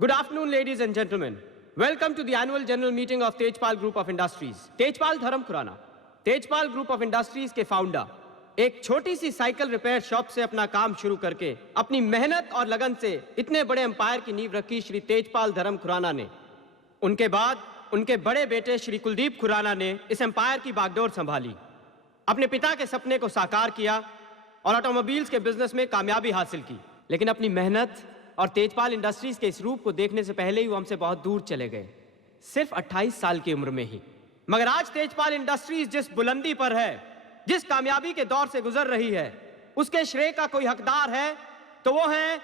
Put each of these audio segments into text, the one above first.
Good afternoon, ladies and gentlemen. Welcome to the annual general meeting of Tejpal Group of Industries. Tejpal Dharam Khurana, Tejpal Group of Industries के founder एक छोटी सी cycle repair shop से अपना काम शुरू करके अपनी मेहनत और लगन से इतने बड़े एम्पायर की नींव रखी श्री तेजपाल धर्म खुराना ने। उनके बाद उनके बड़े बेटे श्री कुलदीप खुराना ने इस एम्पायर की बागडोर संभाली, अपने पिता के सपने को साकार किया और ऑटोमोबाइल्स के बिजनेस में कामयाबी हासिल की। लेकिन अपनी मेहनत और तेजपाल इंडस्ट्रीज के इस रूप को देखने से पहले ही वो हमसे बहुत दूर चले गए, सिर्फ 28 साल की उम्र में ही। मगर आज तेजपाल इंडस्ट्रीज जिस बुलंदी पर है, जिस कामयाबी के दौर से गुजर रही है, उसके श्रेय का कोई हकदार है तो वो है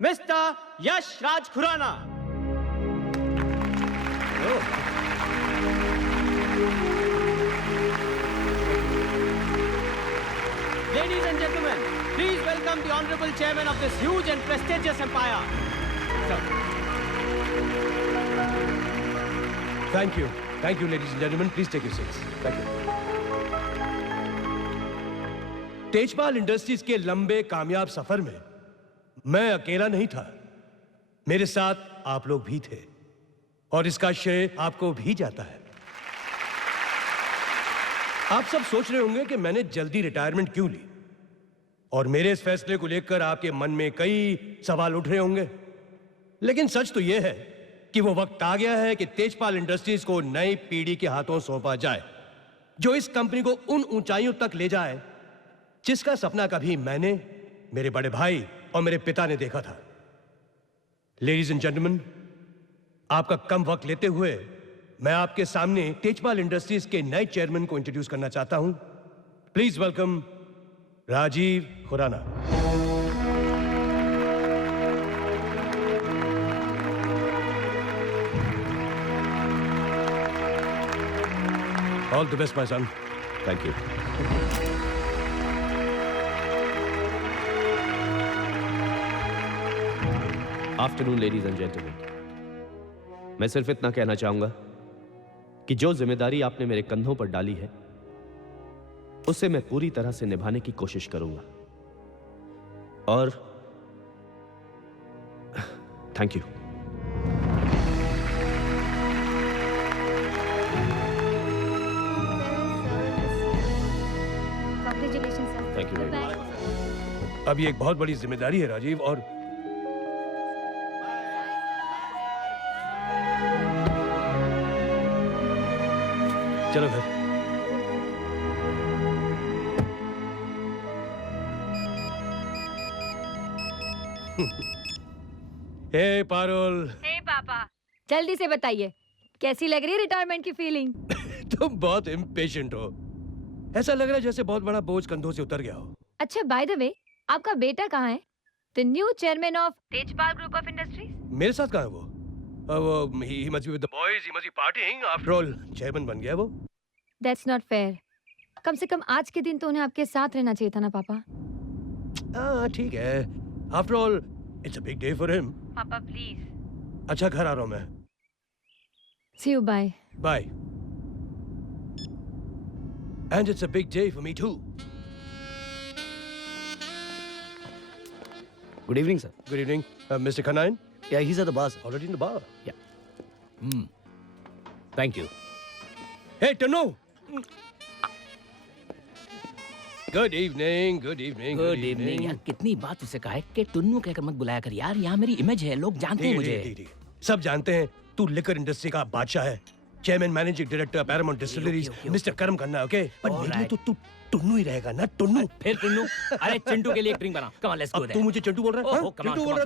mister Yash Raj Khurana. Ladies and gentlemen, please welcome the honorable chairman of this huge and prestigious empire. Sir. Thank you, ladies and gentlemen. Please take your seats. Thank you. Tejpal industries के लंबे कामयाब सफर में मैं अकेला नहीं था, मेरे साथ आप लोग भी थे और इसका श्रेय आपको भी जाता है। आप सब सोच रहे होंगे कि मैंने जल्दी रिटायरमेंट क्यों ली और मेरे इस फैसले को लेकर आपके मन में कई सवाल उठ रहे होंगे, लेकिन सच तो यह है कि वो वक्त आ गया है कि तेजपाल इंडस्ट्रीज को नई पीढ़ी के हाथों सौंपा जाए, जो इस कंपनी को उन ऊंचाइयों तक ले जाए जिसका सपना कभी मैंने, मेरे बड़े भाई और मेरे पिता ने देखा था। लेडीज एंड जेंटलमैन, आपका कम वक्त लेते हुए मैं आपके सामने तेजपाल इंडस्ट्रीज के नए चेयरमैन को इंट्रोड्यूस करना चाहता हूं। Please welcome Rajiv Khurana. All the best my son. Thank you. Afternoon ladies and gentleman, मैं सिर्फ इतना कहना चाहूंगा कि जो जिम्मेदारी आपने मेरे कंधों पर डाली है उसे मैं पूरी तरह से निभाने की कोशिश करूंगा और thank you. Thank you very much. अब ये एक बहुत बड़ी जिम्मेदारी है राजीव, और चलो फिर। हे पारुल। हे पापा, जल्दी से बताइए कैसी लग रही है रिटायरमेंट की फीलिंग? तुम बहुत इम्पेशेंट हो, ऐसा लग रहा है जैसे बहुत बड़ा बोझ कंधों से उतर गया हो। अच्छा, बाय द वे, आपका बेटा कहाँ है? The new chairman of Tejpal group of industries. मेरे साथ कहाँ है वो? he must be with the boys, he must be partying. After all, chairman बन गया वो। That's not fair. कम से कम आज के दिन तो उन्हें आपके साथ रहना चाहिए था ना पापा। हाँ ठीक है, After all, it's a big day for him. पापा प्लीज। अच्छा, घर आ रहा हूँ मैं। See you, bye. Bye. And it's a big day for me too. Good evening, sir. Good evening, Mr. Kanain. Yeah, he's at the bar, sir. Already in the bar. Yeah. Thank you. Hey, Tanu. Good evening. Good evening. Good evening. यार कितनी बात उसे कहा है कि टुन्नू कहकर मत बुलाया कर यार, यहाँ मेरी इमेज है, लोग जानते हैं मुझे। सब जानते हैं तू लिकर इंडस्ट्री का बादशाह है, chairman managing director Paramount distilleries, mister करम खन्ना। ओके, पर मेरे लिए तो तू टुन्नू ही रहेगा ना। टुन्नू। फिर टुन्नू? अरे चिंटू के लिए एक ड्रिंक बना। Come on, let's go there. तू मुझे चिंटू बोल रहा है? चिंटू बोल रहा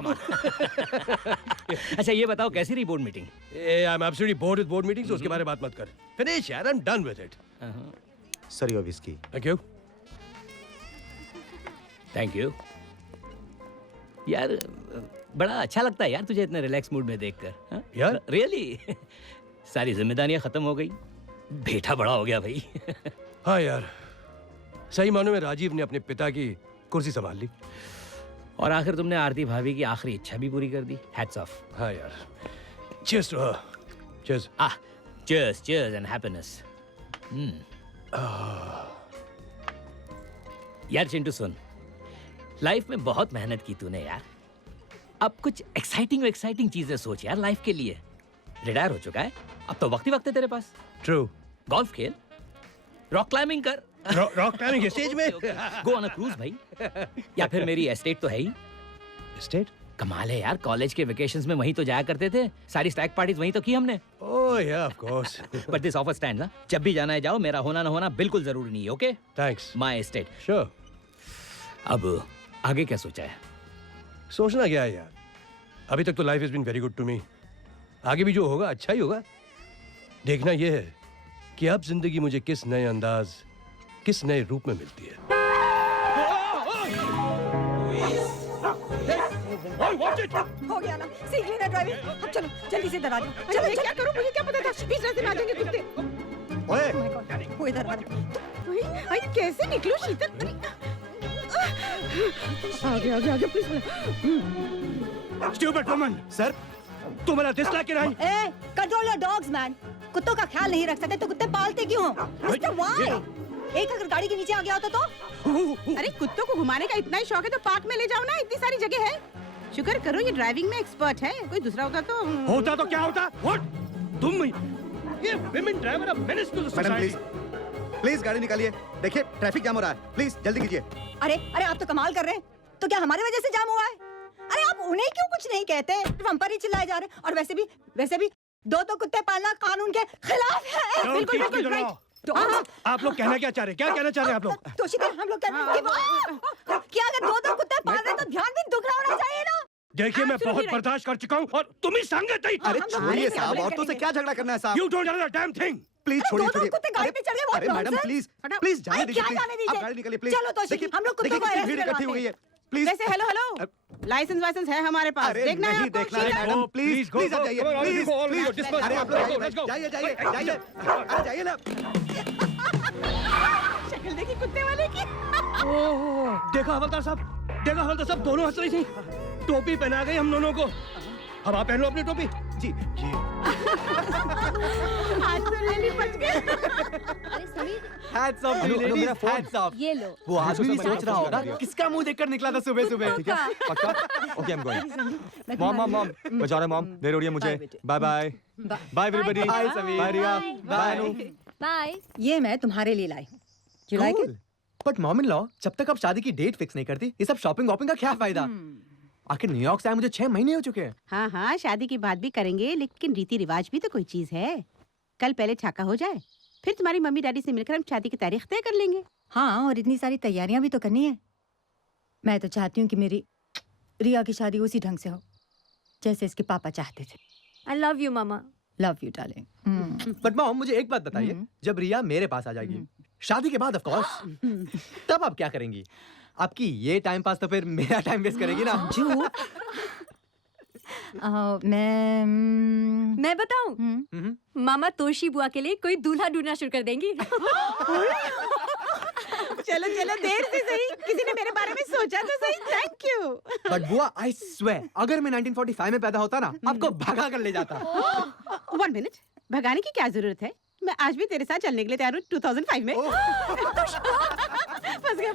है? अच्छा ये बताओ कैसी रही board meeting? I'm absolutely bored with board meetings, उसके बारे में बात मत कर। Finish यार, I'm done with it. Sir your whisky. Thank you. Thank you. यार बड़ा अच्छा लगता है यार तुझे इतने रिलैक्स मूड में देखकर। यार रियली सारी जिम्मेदारियां खत्म हो गई, बेटा बड़ा हो गया भाई। हाँ यार, सही मानों में राजीव ने अपने पिता की कुर्सी संभाल ली और आखिर तुमने आरती भाभी की आखिरी इच्छा भी पूरी कर दी। Hats off. हाँ यार, cheers to her. Cheers. cheers, cheers and happiness. यार चिंटू सुन, लाइफ में बहुत मेहनत की तूने यार, अब कुछ एक्साइटिंग चीजें सोच यार लाइफ के लिए। रिटायर हो चुका है, अब तो वक्त ही वक्त है तेरे पास। ट्रू। गोल्फ खेल, रॉक क्लाइंबिंग कर, रॉक क्लाइंबिंग स्टेज में। गो ऑन अ क्रूज भाई, या फिर मेरी एस्टेट तो है ही। स्टेट? कमाल है यार, कॉलेज के वेकेशंस में वहीं तो जाया करते थे, सारी स्टैग पार्टीज वहीं तो की हमने। ओह या, of course. But this offer stands, जब भी जाना है जाओ, मेरा होना ना होना बिल्कुल जरूरी नहीं है। Okay, thanks. My estate. Sure. अब आगे क्या सोचा है? सोचना क्या है यार, अभी तक तो life has been very good to me. आगे भी जो होगा अच्छा ही होगा। देखना यह है कि अब जिंदगी मुझे किस नए अंदाज, किस नए रूप में मिलती है। हो गया ना, सीख लेना ड्राइविंग। अब चलो जल्दी से इधर आ जाओ। चलो मैं क्या करूं, मुझे क्या पता था बीच रास्ते में आ जाएंगे कुत्ते। ओए Oh my God, वो इधर आ जाओ। भाई कैसे निकलूं शीतल? आगे प्लीज। स्टूपिड वुमन, सर, तुम मेरा दिस के नहीं। ए, कंट्रोल योर डॉग्स मैन। कुत्तों का ख्याल नहीं रख सकते तो कुत्ते पालते क्यों हो? Mister why? एक अगर गाड़ी के नीचे आ गया होता तो? अरे कुत्तों को घुमाने का इतना ही शौक है तो पार्क में ले जाओ ना, इतनी सारी जगह है। शुक्र करो ये ड्राइविंग में एक्सपर्ट है, कोई दूसरा होता तो होता तो क्या होता? व्हाट? तुम ये women driver of menace to the madam society. Please गाड़ी निकालिए। देखिए ट्रैफिक जाम हो रहा है, प्लीज जल्दी कीजिए। अरे अरे आप तो कमाल कर रहे हैं। तो क्या हमारी वजह से जाम हुआ है? अरे आप उन्हें क्यों कुछ नहीं कहते? सिर्फ हम पर ही चिल्लाए जा रहे हैं। और वैसे भी दो कुत्ते पालना कानून के खिलाफ है। Don't बिल्कुल teach me बिल्कुल the राइट। law. तो आप लोग कहना क्या चाह रहे हैं? क्या कहना चाह रहे हैं आप लोग? तो हम लोग क्या अगर दो कुत्ते पाल रहे हैं तो ध्यान भी दुख रहा होना चाहिए ना। देखिए मैं बहुत बर्दाश्त कर चुका हूँ और तुम ही संगत ही। अरे हम छोड़िए क्या साहब, बोले औरतों से करेंगे? क्या झगड़ा करना है साहब? You don't know the damn thing. Please अरे छोड़िए दो कुत्ते गाड़ी पे चढ़ गए, बहुत अरे मैडम nonsense। प्लीज हटाओ। प्लीज जाने अरे दीजिए, क्या प्लीज। जाने दीजिए? आप गाड़ी निकालिए प्लीज। चलो तो देखिए हम लोग कुत्तों देखिए को कितनी arrest भीड़ इकट्ठी करवाते हो गई है। हैं। प्लीज वैसे हेलो लाइसेंस है हमारे पास, अरे देखना है नहीं आपको। देखना है Sheetal. Madam, Go, please please, go, please go, आप जाइए, go, all please go, all please. go, disperse, अरे आप go, लोग let's go. जाइए अरे जाइए ना। शक्ल देखी कुत्ते वाले की। देखा हवलदार साहब दोनों हंस रही थी। टोपी पहना गई हम दोनों को। अब आप पहन लो अपनी टोपी। जी जी आज तो रेली बच गए। अरे Sameer, Hats off to you hello, ladies, मेरा फोन। hats off. ये लो। वो आदमी भी सोच रहा होगा समझ किसका मुंह देखकर निकला था सुबह सुबह। ठीक है पक्का? Okay I am going. Mom बजा रहे मॉम, देर हो रही है मुझे। Bye bye bye everybody. Bye, Sameer. bye, bye Riya. bye, bye Anu. Bye. ये मैं तुम्हारे लिए लाई। You like it? But mom in law, जब तक आप शादी की डेट फिक्स नहीं करती, ये सब शॉपिंग वॉपिंग का क्या फायदा? आखिर न्यूयॉर्क से आए मुझे 6 महीने हो चुके हैं। हाँ हाँ, शादी की बात भी करेंगे, लेकिन रीति रिवाज भी तो कोई चीज है। कल पहले छाका हो जाए, फिर तुम्हारी मम्मी डैडी से मिलकर हम शादी की तारीख तय कर लेंगे। हाँ, और इतनी सारी तैयारियां भी तो करनी है। मैं तो चाहती हूँ कि मेरी रिया की शादी उसी ढंग से हो जैसे इसके पापा चाहते थे। I love you mama. Love you darling. But mom मुझे एक बात बताइए, जब रिया मेरे पास आ जाएगी शादी के बाद ऑफ कोर्स, तब आप क्या करेंगी? आपकी ये टाइम पास तो फिर मेरा टाइम वेस्ट करेगी ना। मैं बताऊं? मामा तोशी बुआ के लिए कोई दूल्हा ढूंढना शुरू कर देंगी। चलो चलो, देर से सही, किसी ने मेरे बारे में सोचा तो सही। Thank you. बट बुआ आई स्वेयर, अगर मैं 1945 में पैदा होता ना, आपको भगा कर ले जाता। 1 मिनट, भगाने की क्या जरूरत है? मैं आज भी तेरे साथ चलने के लिए तैयार हूँ 2005 में। फंस गया।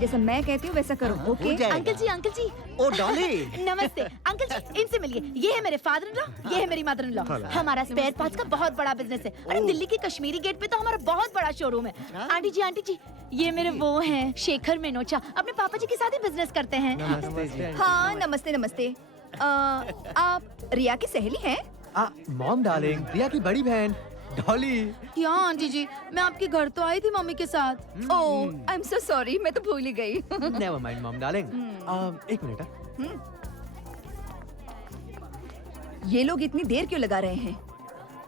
जैसा मैं कहती हूँ वैसा करो, ओके? अंकल जी ओ डॉली। नमस्ते अंकल जी, इनसे मिलिए। ये है मेरे फादर इन लॉ, ये है मेरी मदर इन लॉ। हमारा स्पेयर पार्ट्स का बहुत बड़ा बिजनेस है। अरे दिल्ली की कश्मीरी गेट पे तो हमारा बहुत बड़ा शोरूम है। आंटी जी ये मेरे वो हैं शेखर मेनोचा, अपने पापा जी के साथ ही बिजनेस करते हैं। हाँ, नमस्ते। आप रिया की सहेली हैं? मॉम डार्लिंग, रिया की बड़ी बहन। डॉली। क्या आंटी जी, मैं आपके घर तो आई थी मम्मी के साथ। ओह, आई एम सो सॉरी, मैं तो भूल ही गई। Never mind mom darling. एक मिनट। ये लोग इतनी देर क्यों लगा रहे हैं?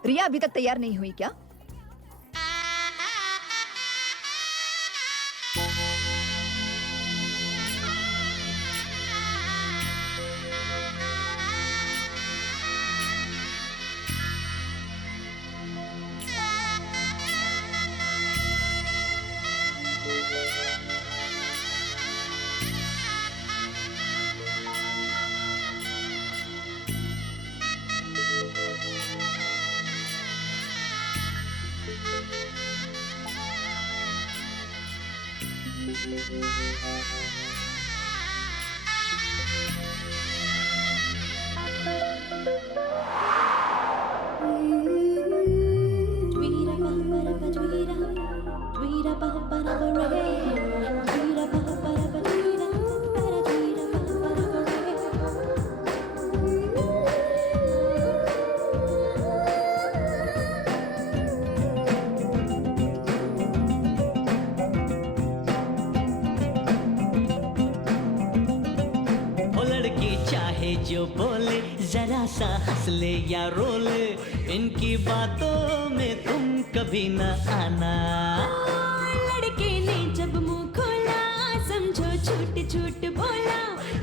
रिया अभी तक तैयार नहीं हुई क्या? जो बोले जरा सा हंस ले या रो ले, इनकी बातों में तुम कभी न आना। लड़के ने जब मुंह खोला समझो झूठ झूठ बोला,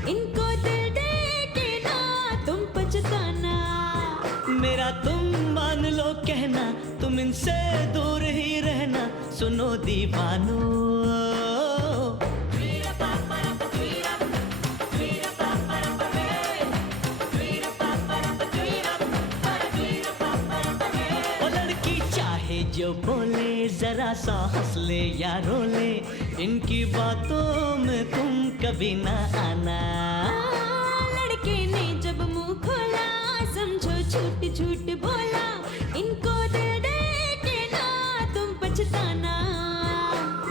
इनको दिल दे के ना तुम पछताना। मेरा तुम मान लो कहना, तुम इनसे दूर ही रहना, सुनो दीवानो। जो बोले जरा सा हंस ले या रो ले, इनकी बातों में तुम कभी ना आना। लड़के ने जब मुंह खोला समझो झूठ झूठ बोला, इनको दिल दे के ना तुम पछताना।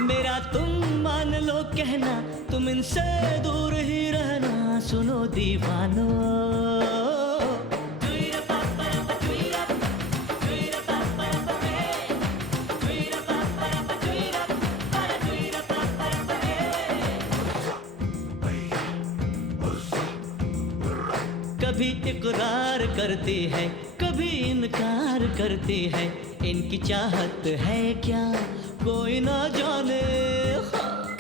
मेरा तुम मान लो कहना, तुम इनसे दूर ही रहना, सुनो दीवानो। कभी इकरार करती है, कभी इनकार करती है, इनकी चाहत है क्या कोई ना जाने।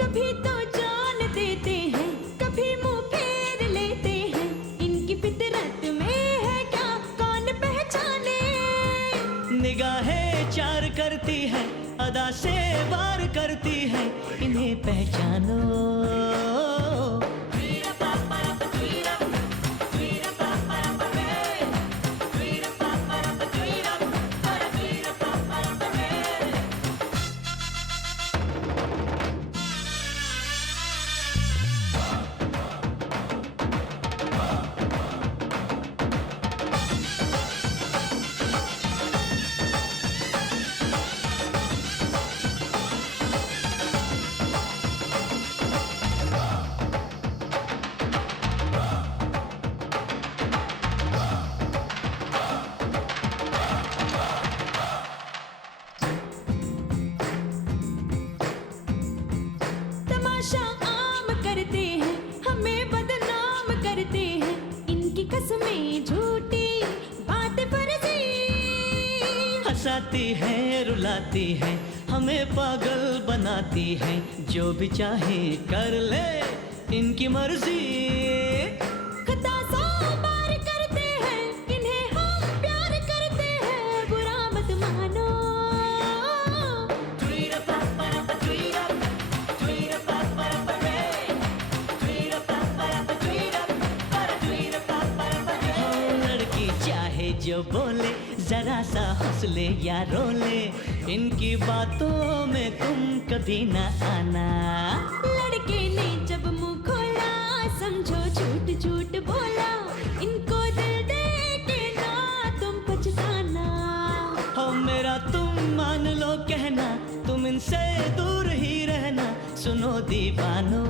कभी तो जान देते हैं, कभी मुंह फेर लेते हैं, इनकी फितरत में है क्या कौन पहचाने। निगाहें चार करती है, अदा से वार करती है, इन्हें पहचानो। हंसाती है रुलाती है, हमें पागल बनाती है, जो भी चाहे कर ले इनकी मर्जी। खता सौ बार करते हैं, इन्हें हम प्यार करते हैं, बुरा मत मानो। लड़की चाहे जो बोले जरा सा हंस ले या रो ले, इनकी बातों में तुम कभी न आना। लड़के ने जब मुंह खोला समझो झूठ झूठ बोला, इनको दिल दे के ना तुम पछताना। हो मेरा तुम मान लो कहना, तुम इनसे दूर ही रहना, सुनो दीवानो।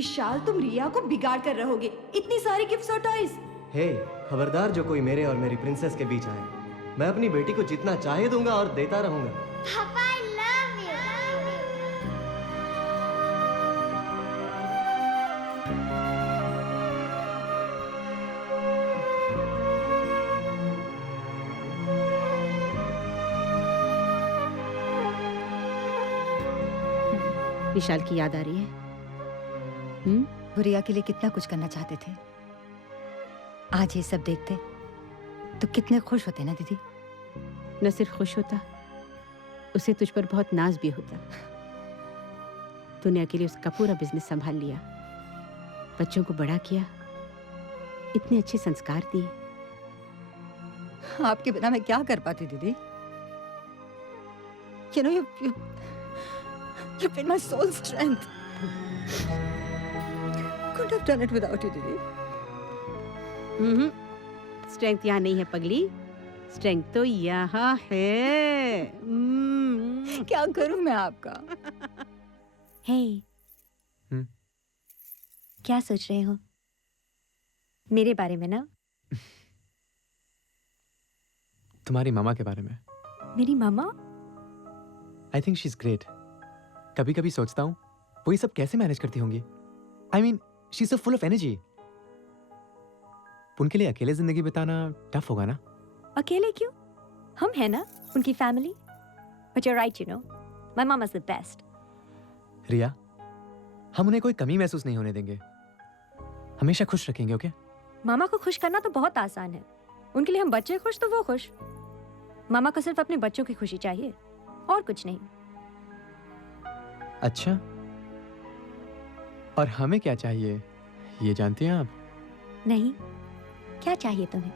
विशाल, तुम रिया को बिगाड़ कर रहोगे। इतनी सारी गिफ्ट्स और टॉयज। हे, खबरदार जो कोई मेरे और मेरी प्रिंसेस के बीच आए। मैं अपनी बेटी को जितना चाहे दूंगा और देता रहूंगा। पापा आई लव यू। विशाल की याद आ रही है? वो रिया के लिए कितना कुछ करना चाहते थे। आज ये सब देखते तो कितने खुश होते ना दीदी। न सिर्फ खुश होता, उसे तुझ पर बहुत नाज भी होता। तूने अकेले उसका पूरा बिजनेस संभाल लिया, बच्चों को बड़ा किया, इतने अच्छे संस्कार दिए। आपके बिना मैं क्या कर पाती दीदी? You know, you've been my soul strength. Couldn't have done it without you, दीदी। स्ट्रेंथ यहाँ नहीं है पगली, स्ट्रेंथ तो यहाँ है। क्या करूं मैं आपका? हे, क्या सोच रहे हो मेरे बारे में? ना, तुम्हारी मामा के बारे में। मेरी मामा? I think she is great. कभी कभी सोचता हूँ वो ये सब कैसे मैनेज करती होंगी। I mean she is so full of energy. उनके लिए अकेले जिंदगी बिताना टफ होगा ना? अकेले क्यों? हम हैं ना, उनकी family. But you are right, you know, my mom is the best. Riya, हम उन्हें कोई कमी महसूस नहीं होने देंगे, हमेशा खुश रखेंगे। ओके? मामा को खुश करना तो बहुत आसान है। उनके लिए हम बच्चे खुश तो वो खुश। मामा को सिर्फ अपने बच्चों की खुशी चाहिए और कुछ नहीं। अच्छा, और हमें क्या चाहिए ये जानती हैं आप? नहीं, क्या चाहिए तुम्हें?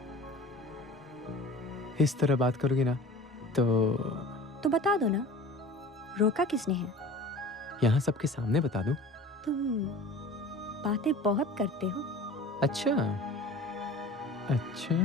इस तरह बात करोगी ना तो बता दो ना, रोका किसने है? यहाँ सबके सामने बता दूं? तुम बातें बहुत करते हो। अच्छा अच्छा।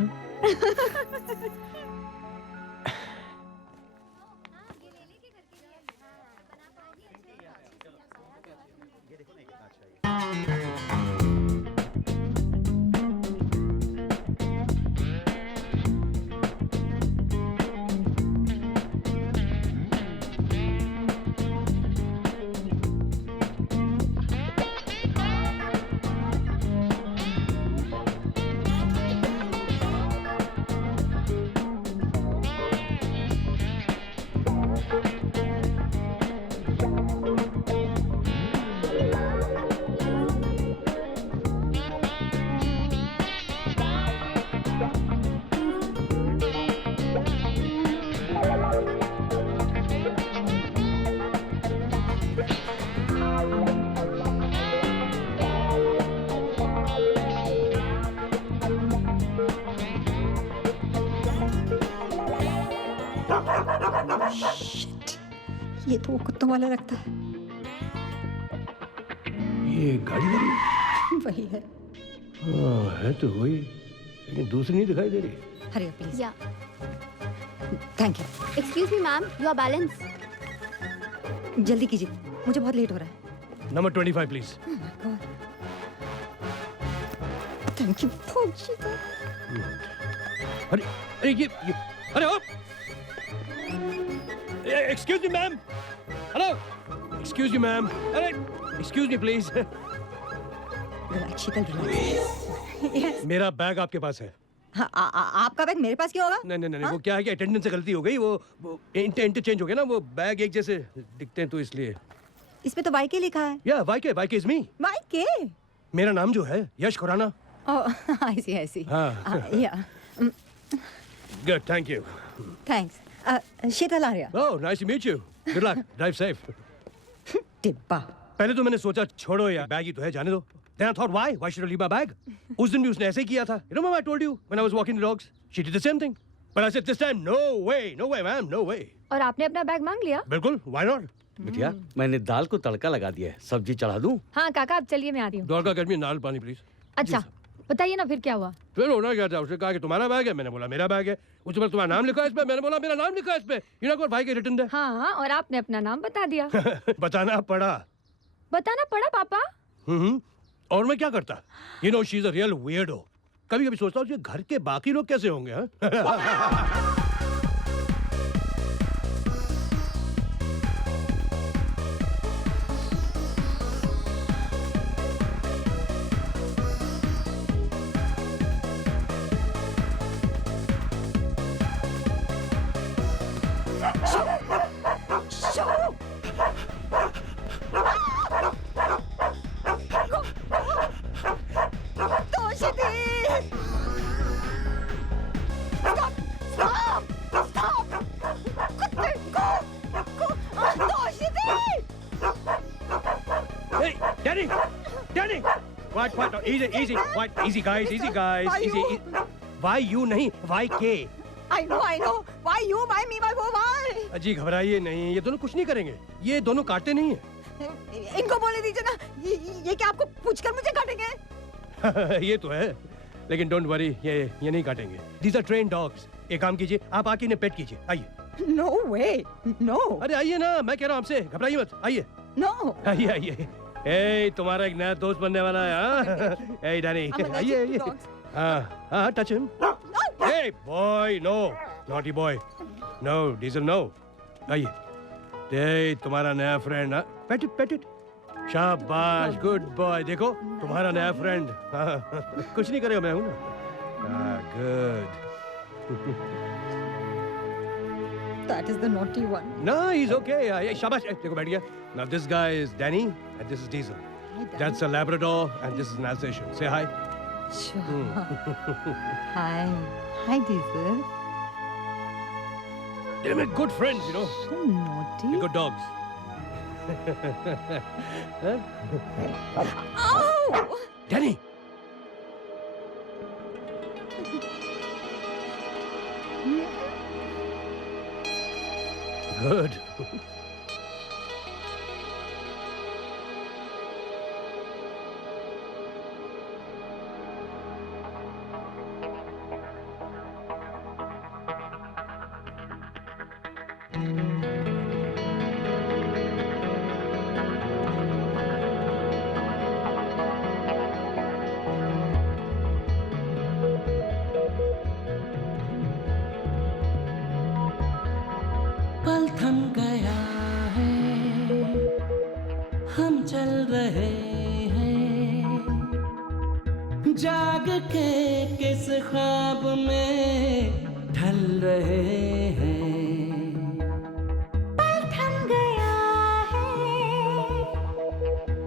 ये तो वो कुत्तों वाला लगता है। ये गाड़ी वही है। है तो वही, लेकिन दूसरी नहीं दिखाई दे रही। Hariya please. Yeah thank you. Excuse me ma'am, your balance. जल्दी कीजिए, मुझे बहुत लेट हो रहा है। Number 25 please. Thank you. अरे अरे ये अरे आप excuse me ma'am. Hello, excuse me ma'am. अरे excuse me please. Relax Sheetal, relax. मेरा बैग आपके पास है। आपका बैग मेरे पास क्यों होगा? नहीं, वो क्या है कि अटेंडेंस से गलती हो गई। वो इंटरचेंज हो गया ना, वो बैग एक जैसे दिखते हैं तो इसलिए। इसमें तो वाईके लिखा है। या वाईके इज मी। वाईके? मेरा नाम जो है यश खुराना। ओह, आई सी। हाँ। Yeah good, thank you. Thanks. Sheetal आ रहा। Oh, nice to meet you. Good luck, drive safe. डिब्बा। पहले तो मैंने सोचा छोड़ो यार, बैग ही तो है, जाने दो। Then I thought, why should I leave my bag? उस दिन भी उसने ऐसे ही किया था। You know, Mama, I told you when I was walking the dogs, she did the same thing. But I said this time, no way, ma'am, no way. और आपने अपना बैग मांग लिया? बिल्कुल, why not? बिटिया, मैंने दाल को तड़का लगा दिया है, सब्जी चढ़ा दूं? हाँ काका, अब चलिए मैं आ रही हूँ। दौड़ का गर्मी, नाल पानी प्लीज। अच्छा, बताइए ना फिर क्या हुआ? फिर होना क्या था, उसने कहा कि तुम्हारा बैग है, मैंने बोला मेरा बैग है। उसके बाद तुम्हारा नाम लिखा है इस पे, मैंने बोला मेरा नाम लिखा है इस पे। You know what, भाई के रिटर्न दे। हाँ, और आपने अपना नाम बता दिया। बताना पड़ा। बताना पड़ा पापा? और मैं क्या करता? You know, she's a real weirdo. कभी-कभी सोचता हूँ कि घर के बाकी लोग कैसे होंगे, हाँ? Hey, Danny! Danny! What? Easy, what? Easy, guys, easy. Why you नहीं? Why K? I know. Why you? Why me? Why वो? Why? अजी घबराइए नहीं, ये दोनों कुछ नहीं करेंगे। ये दोनों काटते नहीं हैं। इनको बोलने दीजिए ना, ये क्या आपको पूछकर मुझे काटेंगे? ये तो है, लेकिन डोंट वरी, ये नहीं काटेंगे। These are trained dogs. एक काम कीजिए, आप आके इन्हें पेट कीजिए, आइए। No way, no. अरे आइए ना, मैं कह रहा हूँ आपसे, घबराइए मत, आइए। No. आइए। ए, तुम्हारा एक नया दोस्त बनने वाला है, हाँ? ए, डैनी, आइए। हाँ, touch him. Hey, boy, no, naughty boy. No, Diesel, no. आइए। ए, तुम्हारा नया फ्रेंड, हाँ? Pet it. शाबाश, गुड बॉय। देखो, तुम्हारा नया फ्रेंड। कुछ नहीं करेगा, मैं हूँ ना। Good. That is the naughty one. No, he's okay. शाबाश, देखो बैठ गया. Now this guy is Danny and this is Diesel. Hi, Danny. That's a Labrador and this is an Alsatian. Say hi. Sure. Hi, Diesel. They're my good friends, you know. So naughty. They're good dogs. Ow! Danny. Good. पल थम गया है, हम चल रहे हैं, जाग के किस ख्वाब में ढल रहे हैं। पल थम गया है,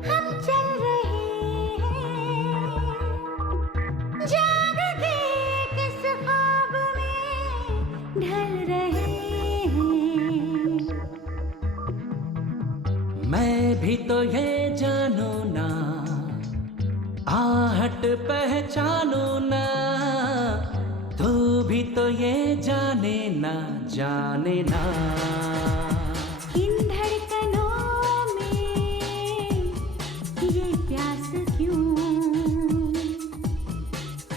हम चल रहे हैं, जाग के किस ख्वाब में ढल रहे हैं। मैं भी तो ये जानू ना, आहट पहचानू ना, तू भी तो ये जाने ना, जाने ना। इन धड़कनों में ये प्यास क्यों,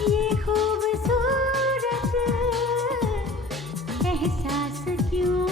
ये खूबसूरत एहसास क्यों।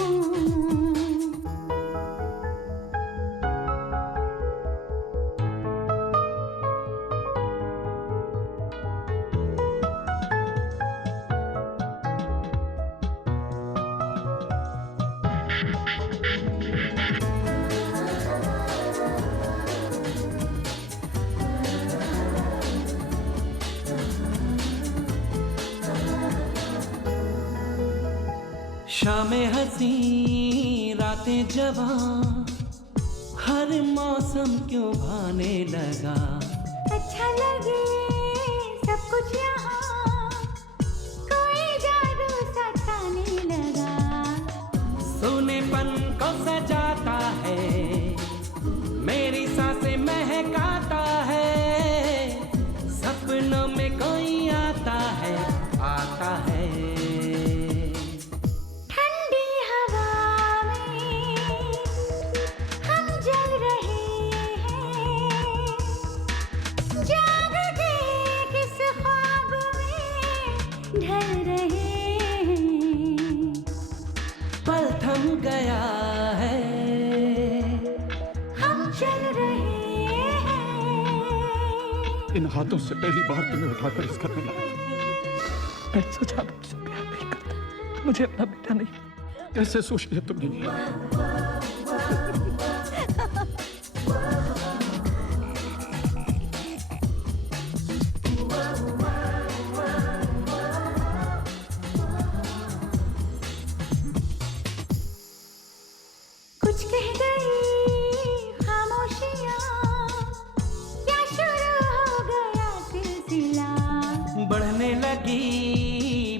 शामें हंसी रातें जवां, हर मौसम क्यों भाने लगा। अच्छा लगे सब कुछ यहाँ, कोई जादू सा छाने लगा। सूनेपन को सजाता है, मेरी सांसें महकाता है, सपनों में कोई आता है, आता है। ठंडी हवा में हम जल रहे हैं, जाग के किस ख्वाब में ढल रहे हैं। पल थम गया है, हम चल रहे हैं, इन हाथों से पहली बार तुम्हें उठाकर इस घर में लाया। मैं सचा तुमसे प्यार नहीं करता, मुझे अपना बेटा नहीं। कैसे सोच लिया तुमने? कुछ कह गई खामोशियाँ, क्या शुरू हो गया सिलसिला। बढ़ने लगी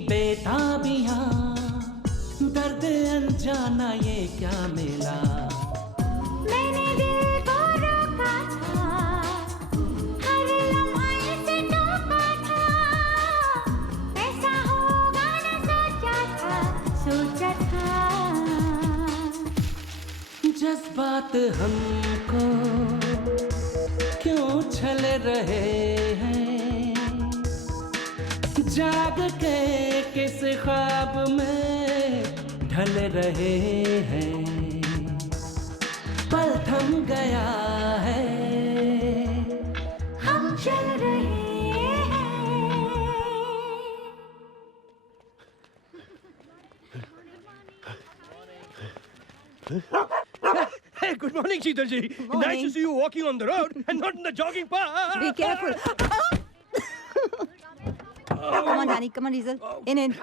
बेताबियां, दर्द अनजाना ये क्या मिला। मैंने दिल को रोका था, हर लम्हा इसे टोका था। ऐसा होगा न सोचा था। जज्बात हमको क्यों छल रहे हैं, जाग के किस ख्वाब में ढल रहे हैं। पल थम गया है, हम चल रहे हैं। Hey, good morning, Sheetal ji. Nice to see you walking on the road and not in the jogging path. Be careful. Come on, Danny. Come on, Diesel. In.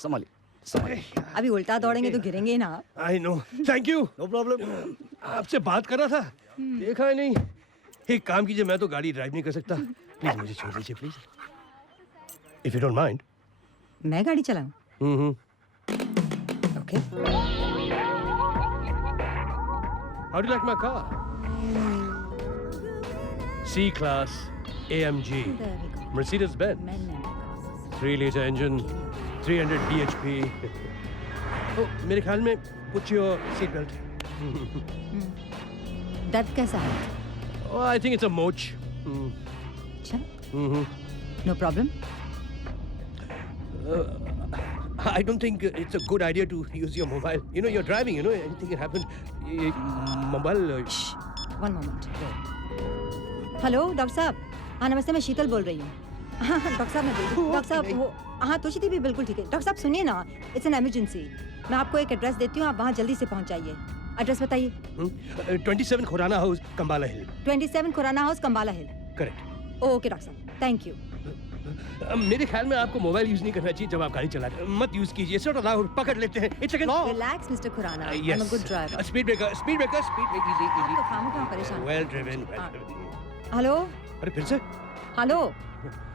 संभालिए, संभालिए। अभी उल्टा दौड़ेंगे तो गिरेंगे ही ना। I know. Thank you. No problem. आपसे बात कर रहा था, देखा ही नहीं। एक काम कीजिए, मैं तो गाड़ी ड्राइव नहीं कर सकता। प्लीज मुझे छोड़ दीजिए, please. If you don't mind. मैं गाड़ी चलाऊं? Okay. How do you like my car? C-Class AMG. Mercedes-Benz. 3-liter engine, 300 bhp. Oh, मेरे ख्याल में put your seat belt. दर्द कैसा है? Oh, I think it's a moch. अच्छा? Mm-hmm. No problem. I don't think it's a good idea to use your mobile. You know, you're driving, you know, anything can happen. Mobile... One moment. Hello doctor साहब। हाँ नमस्ते, मैं शीतल बोल रही हूँ। हाँ doctor साहब मैं डॉक्टर साहब वो हाँ तोशी दी भी बिल्कुल ठीक है। डॉक्टर साहब सुनिए ना, इट्स एन इमरजेंसी। मैं आपको एक एड्रेस देती हूँ, आप वहाँ जल्दी से पहुँच जाइए। एड्रेस बताइए। 27 खुराना हाउस, कंबाला हिल। 27 खुराना हाउस, कंबाला हिल। करेक्ट। ओके डॉक्टर साहब, थैंक यू। मेरे ख्याल में आपको मोबाइल यूज नहीं करना चाहिए जब आप गाड़ी चला रहे हैं। मत यूज कीजिए, सॉर्ट ऑफ लाउड पकड़ लेते हैं। It's a law. Relax mister Khurana, I am a good driver. Speed breaker, easy आप तो खामोखा परेशान। Well driven. हेलो। अरे फिर से? हेलो।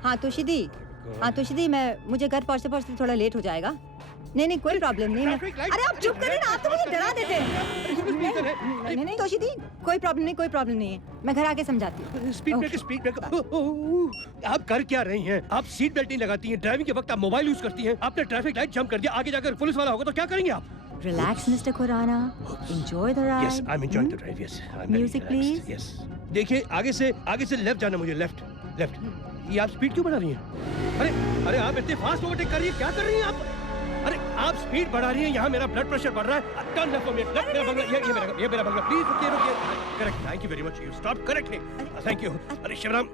हाँ तोशी दी मुझे घर पहुँचते थोड़ा लेट हो जाएगा। नहीं कोई प्रॉब्लम नहीं। अरे आप चुप करें ना, आप तो मुझे डरा देते हैं। नहीं तोशी दी कोई प्रॉब्लम नहीं है। मैं घर आके समझाती हूँ। Speed breaker. आप कर क्या रही हैं? आप सीट बेल्ट नहीं लगाती हैं, ड्राइविंग के वक्त आप मोबाइल यूज करती हैं, आपने ट्रैफिक लाइट जंप कर दिया, आगे जाकर पुलिस वाला होगा तो क्या करेंगे आप? Relax mister Khurana, enjoy the ride. Yes, I am enjoying the drive. Yes, music please. Yes. देखिए आगे से लेफ्ट जाना, मुझे लेफ्ट। ये आप स्पीड क्यों बढ़ा रही हैं? अरे आप इतने फास्ट ओवरटेक कर रही हैं, क्या कर रही हैं आप? अरे आप स्पीड बढ़ा रही हैं, यहाँ मेरा ब्लड प्रेशर बढ़ रहा है। Turn left for me, left मेरा बंगला, ये मेरा बंगला। प्लीज रुकिए। Correct, thank you very much. You stop correctly. Thank you. अरे शिवराम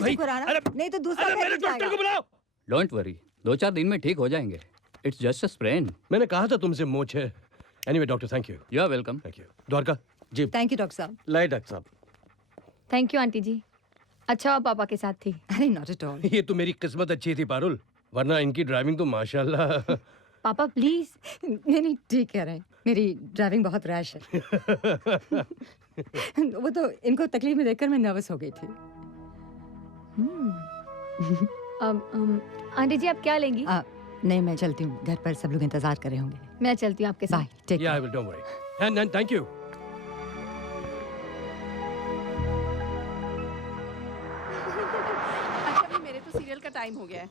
भाई, अरे नहीं तो दूसरा मेरे डॉक्टर को बुलाओ। डोंट वरी, 2-4 दिन में ठीक हो जाएंगे। It's just a sprain. मैंने कहा था तुमसे मोच है। Anyway doctor, thank you. You are welcome. Thank you. Dwarka ji. Thank you doctor साहब। लाइए डॉक्टर साहब। Thank you aunty ji. अच्छा आप पापा के साथ थी। अरे नॉट एट ऑल। ये तो मेरी किस्मत अच्छी थी पारुल, वरना इनकी ड्राइविंग तो माशाल्लाह। पापा प्लीज। नहीं ठीक कह रहे हैं, मेरी ड्राइविंग बहुत रैश है। वो तो इनको तकलीफ में देखकर मैं नर्वस हो गई थी। आंटी जी आप क्या लेंगी? नहीं मैं चलती हूँ, घर पर सब लोग इंतजार कर रहे होंगे। मैं चलती हूँ आपके साथ। Bye, take care. I will, don't worry. And thank you. अच्छा मेरे तो सीरियल का टाइम हो गया है।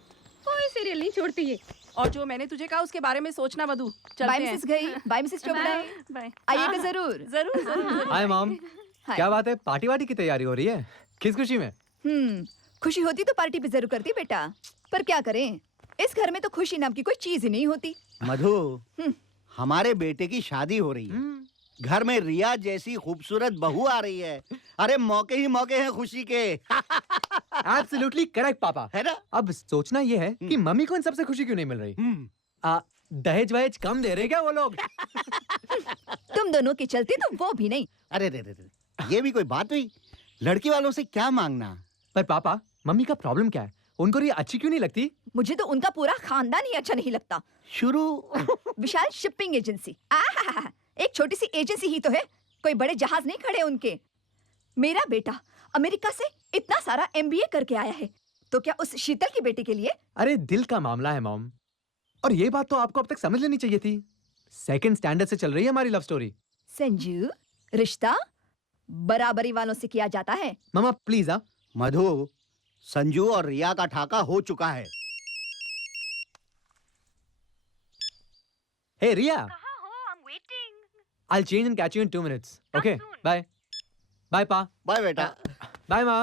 कोई सीरियल नहीं छोड़ती है। और जो मैंने तुझे कहा उसके बारे में सोचना मधु। बाय मिसेस गई, बाय मिसेस चोपड़ा। बाय। आइएगा जरूर। जरूर। Hi mom. क्या बात है, पार्टी वार्टी की तैयारी हो रही है? किस खुशी में? खुशी होती तो पार्टी भी जरूर करती बेटा, पर क्या करें, इस घर में तो खुशी नाम की कोई चीज ही नहीं होती। मधु, हमारे बेटे की शादी हो रही है। घर में रिया जैसी खूबसूरत बहू आ रही है। अरे मौके ही मौके हैं खुशी के। एब्सोल्युटली करेक्ट पापा, है ना? अब सोचना ये है कि मम्मी को इन सबसे खुशी क्यों नहीं मिल रही? दहेज वहेज कम दे रहे क्या वो लोग? तुम दोनों के चलते तो वो भी नहीं। अरे रे रे रे, ये भी कोई बात हुई? लड़की वालों से क्या मांगना? पर पापा, मम्मी का प्रॉब्लम क्या है? उनको रिया अच्छी क्यों नहीं लगती? मुझे तो उनका पूरा खानदान ही अच्छा नहीं लगता। शुरू विशाल शिपिंग एजेंसी, एक छोटी सी एजेंसी ही तो है, कोई बड़े जहाज नहीं खड़े उनके। मेरा बेटा अमेरिका से इतना सारा MBA करके आया है, तो क्या उस शीतल की बेटी के लिए? अरे दिल का मामला है मॉम, और ये बात तो आपको अब तक समझ लेनी चाहिए थी। सेकंड स्टैंडर्ड से चल रही है हमारी लव स्टोरी। संजू, रिश्ता बराबरी वालों से किया जाता है। मामा प्लीज। मधु, संजू और रिया का ठाका हो चुका है। हे रिया, I'll change and catch you in 2 minutes. Okay, bye. Bye pa. Bye बेटा। Bye ma.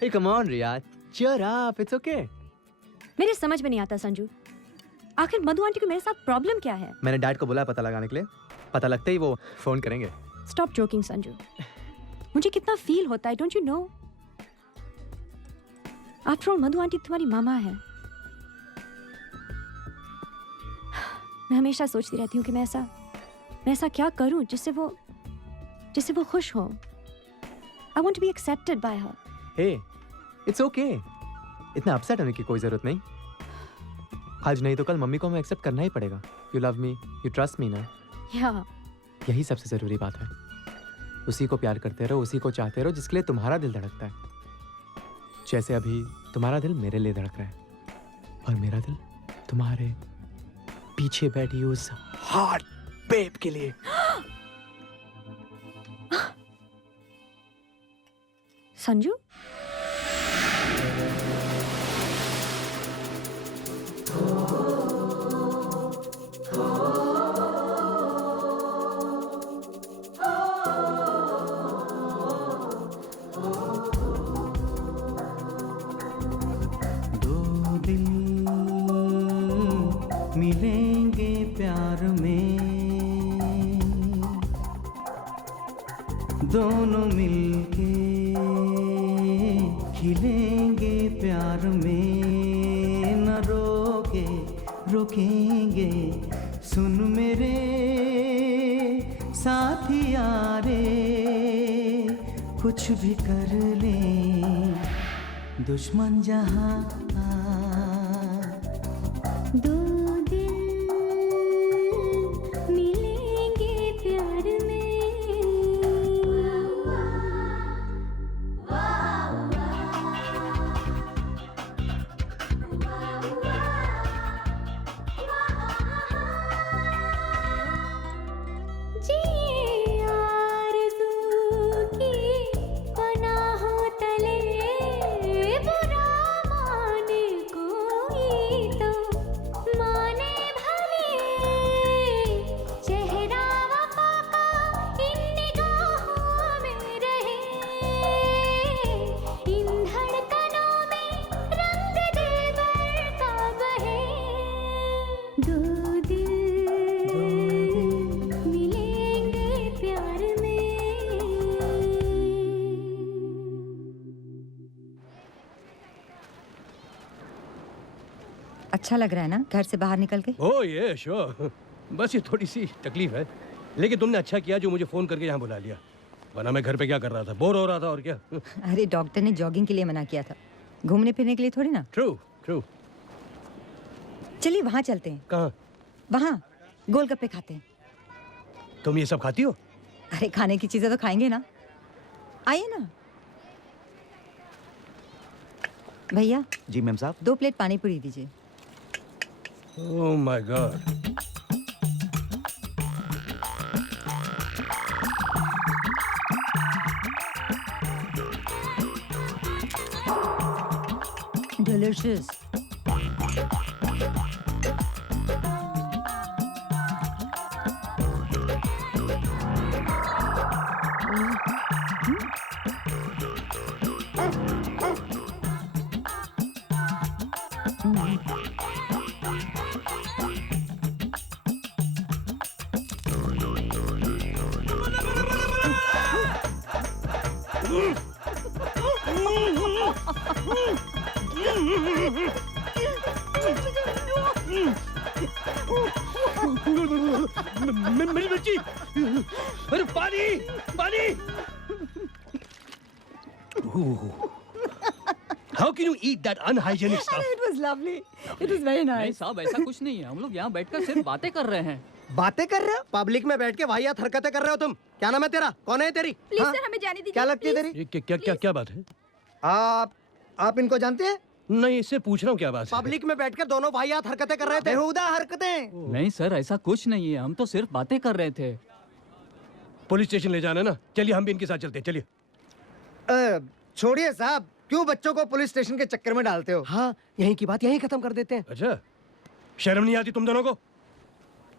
Hey, come on Riya, cheer up, it's okay. मेरे समझ में नहीं आता संजू, आखिर मधु आंटी को मेरे साथ प्रॉब्लम क्या है? मैंने डैड को बोला पता लगाने के लिए, पता लगते ही वो फोन करेंगे। स्टॉप जोकिंग संजू, मुझे कितना फील होता है, don't you know? After all Madhu aunty तुम्हारी मामा है। मैं हमेशा सोचती रहती हूँ कि मैं ऐसा क्या करूँ जिससे वो खुश हो। I want to be accepted by her. Hey, it's okay. इतना अपसेट होने की कोई जरूरत नहीं। आज नहीं तो कल मम्मी को हमें एक्सेप्ट करना ही पड़ेगा। You love me, you trust me ना? Yeah. यही सबसे जरूरी बात है। उसी को प्यार करते रहो, उसी को चाहते रहो जिसके लिए तुम्हारा दिल धड़कता है। जैसे अभी तुम्हारा दिल मेरे लिए धड़क रहा है, और मेरा दिल तुम्हारे पीछे बैठी उस हॉट बेब के लिए। संजू, मिलेंगे प्यार में, दोनों मिलके खिलेंगे प्यार में, न रोकेंगे सुन मेरे साथिया रे, कुछ भी कर ले दुश्मन जहां। दो दिल मिलेंगे प्यार में, जिए आरज़ू की पनाहों तले, बुरा माने कोई तो माने भले, चेहरा वफा का इन निगाहों में रहे, इन धड़कनों में रंग दिलबर का बहे, दो दिल मिलेंगे प्यार में। अच्छा लग रहा है ना घर से बाहर निकल के? ओह ये श्योर, बस ये थोड़ी सी तकलीफ है, लेकिन तुमने अच्छा किया जो मुझे फोन करके यहाँ बुला लिया, वरना मैं घर पे क्या कर रहा था, बोर हो रहा था और क्या। अरे डॉक्टर ने जॉगिंग के लिए मना किया था, घूमने फिरने के लिए थोड़ी ना। True true. चलिए वहाँ चलते हैं। कहाँ? वहाँ गोलगप्पे खाते हैं। तुम ये सब खाती हो? अरे खाने की चीजें तो खाएंगे ना, आइए ना। भैया जी मैम साहब। 2 प्लेट पानी पूरी दीजिए। Oh my God. डिलीशियस। मेरी बच्ची, अरे पानी पानी। How can you eat that unhygienic stuff? It was lovely. It was very नहीं nice. साहब ऐसा कुछ नहीं है, हम लोग यहाँ बैठकर सिर्फ बातें कर रहे हैं। बातें कर रहे हो? पब्लिक में बैठ के वाहियात हरकतें कर रहे हो तुम। क्या नाम है तेरा? कौन है तेरी? प्लीज हाँ? सर हमें जाने दीजिए। क्या लगती है please। तेरी? क्या क्या क्या बात है? आप इनको जानते हैं? नहीं, इससे पूछ रहा हूँ क्या बात है? पब्लिक में बैठकर दोनों वाहियात हरकतें कर रहे थे। बेहुदा हरकतें। नहीं सर ऐसा कुछ नहीं है, हम तो सिर्फ बातें कर रहे थे। पुलिस स्टेशन ले जाना ना, चलिए हम भी इनके साथ चलते हैं, चलिए। छोड़िए साहब, क्यों बच्चों को पुलिस स्टेशन के चक्कर में डालते हो? हाँ, यहीं की बात यहीं खत्म कर देते हैं। अच्छा, शर्म नहीं आती तुम दोनों को?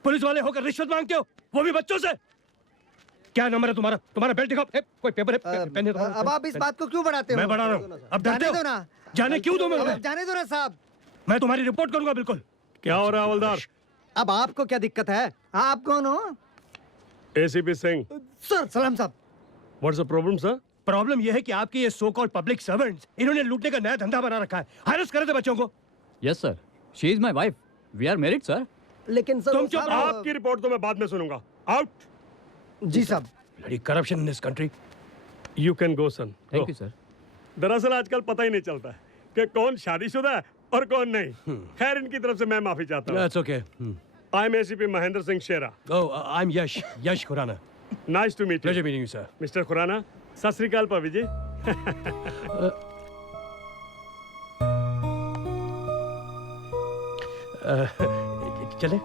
पुलिस वाले होकर रिश्वत मांगते हो, वो भी बच्चों से? क्या नंबर है तुम्हारा? तुम्हारा बेल्ट दिखाओ। कोई पेपर है? पेन है तुम्हारा? अब आप इस बात को क्यों बढ़ाते हो? मैं बढ़ा रहा हूँ। अब डरते जाने हो? दो ना। जाने क्यों दो मैं? जाने दो ना साहब। मैं तुम्हारी रिपोर्ट करूंगा बिल्कुल। क्या हो रहा है हवलदार? अब आपको क्या दिक्कत है? आप कौन हो? एसीपी सिंह। सर सलाम साहब। What's the problem sir? Problem यह है कि आपके ये सो कॉल्ड पब्लिक सर्वेंट्स, इन्होंने लूटने का नया धंधा बना रखा है। अरेस्ट कर दे बच्चों को। Yes sir, she is my wife, we are married sir. लेकिन सर तुम चुप। आपकी रिपोर्ट तो मैं बाद में सुनूंगा। आउट। जी साहब। Bloody corruption in this country. You can go son. Thank you sir. दरअसल आजकल पता ही नहीं चलता है कि कौन शादीशुदा है और कौन नहीं। खैर इनकी तरफ से मैं माफी चाहता हूँ। That's okay. I am ACP Mahendra Singh Shera. Oh, I am Yash Khurana. Nice to meet you. Pleasure meeting you sir. Mister Khurana, सत श्री अकाल भाभी जी। चले।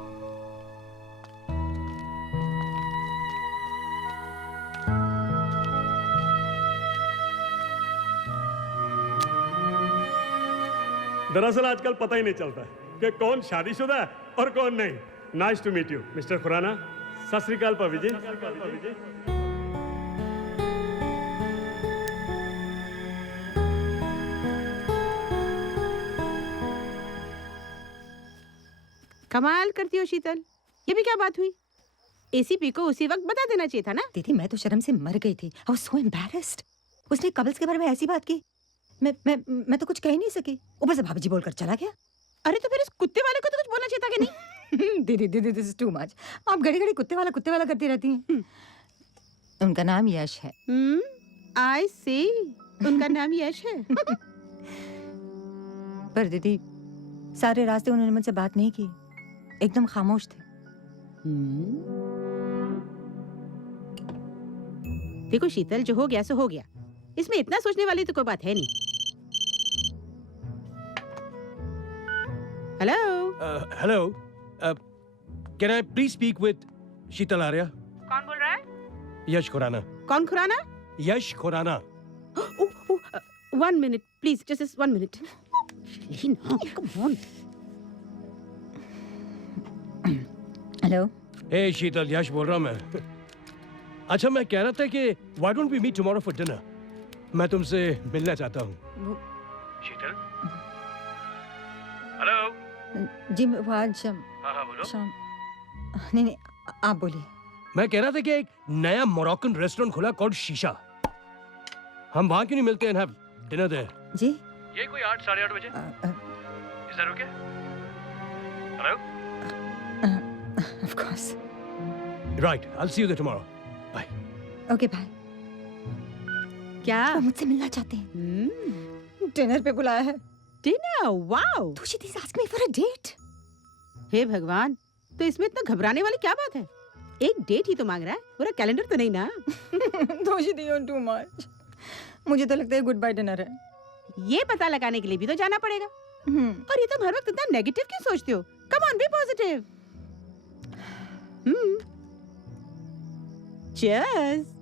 दरअसल आजकल पता ही नहीं चलता है कि कौन शादीशुदा है और कौन नहीं। Nice to meet you mister Khurana, सत श्री अकाल भाभी जी। कमाल करती हो शीतल, ये भी क्या बात हुई? एसीपी को उसी वक्त बता देना चाहिए था ना। दीदी मैं तो शर्म से मर गई थी। I was so embarrassed. उसने कबल्स के बारे में ऐसी बात की, मैं तो कुछ कह ही नहीं सकी। ऊपर से भाभी जी बोलकर चला गया। अरे तो फिर इस कुत्ते वाले को तो कुछ बोलना चाहिए था कि नहीं? दीदी दीदी दिस इज टू मच। आप घड़ी घड़ी कुत्ते वाला करती रहती हैं। उनका नाम यश है। आई सी, उनका नाम यश है। पर दीदी सारे रास्ते उन्होंने मुझसे बात नहीं की, एकदम खामोश थे। देखो शीतल, जो हो गया सो हो गया, इसमें इतना सोचने वाली तो कोई बात है नहीं। Hello hello, can I please speak with Sheetal Arya? कौन बोल रहा है? यश खुराना। कौन Khurana? Yash Khurana. 1 minute please, just 1 minute. Come on. Hello. Hey Sheetal, Yash बोल रहा हूँ मैं। अच्छा, मैं कह रहा था कि why don't we meet tomorrow for dinner? मैं तुमसे मिलना चाहता हूँ। शीतल? हेलो। जी वो आज हाँ बोलो। शाम। नहीं आप बोलिए। मैं कह रहा था कि एक नया मोरक्कन रेस्टोरेंट खुला कॉल्ड शीशा। हम वहाँ क्यों नहीं मिलते एंड हैव डिनर देयर? जी ये कोई 8 साढ़े 8 बजे। Is that okay? Hello. Of course. Right, I will see you there tomorrow. Bye. Okay bye. क्या? वो मुझसे मिलना चाहते हैं। डिनर पे बुलाया है। डिनर? वाओ। तो she is asking me for a date. हे भगवान, तो इसमें इतना घबराने वाली क्या बात है? एक डेट ही तो मांग रहा है, पूरा कैलेंडर तो नहीं ना। दोषी दी ऑन टू मच। मुझे तो लगता है गुड बाय डिनर है। ये पता लगाने के लिए भी तो जाना पड़ेगा। और ये तुम हर वक्त इतना नेगेटिव क्यों सोचते हो? Come on, be positive. Cheers.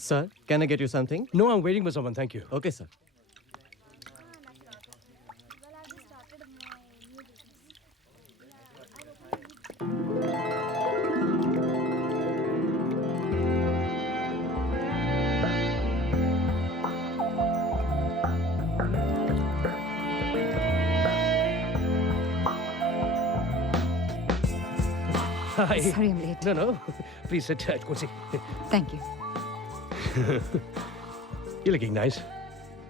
Sir, can I get you something? No, I'm waiting for someone. Thank you. Okay, sir. Hi. Sorry I'm late. No. Please sit. Kursi. Thank you. You're looking nice.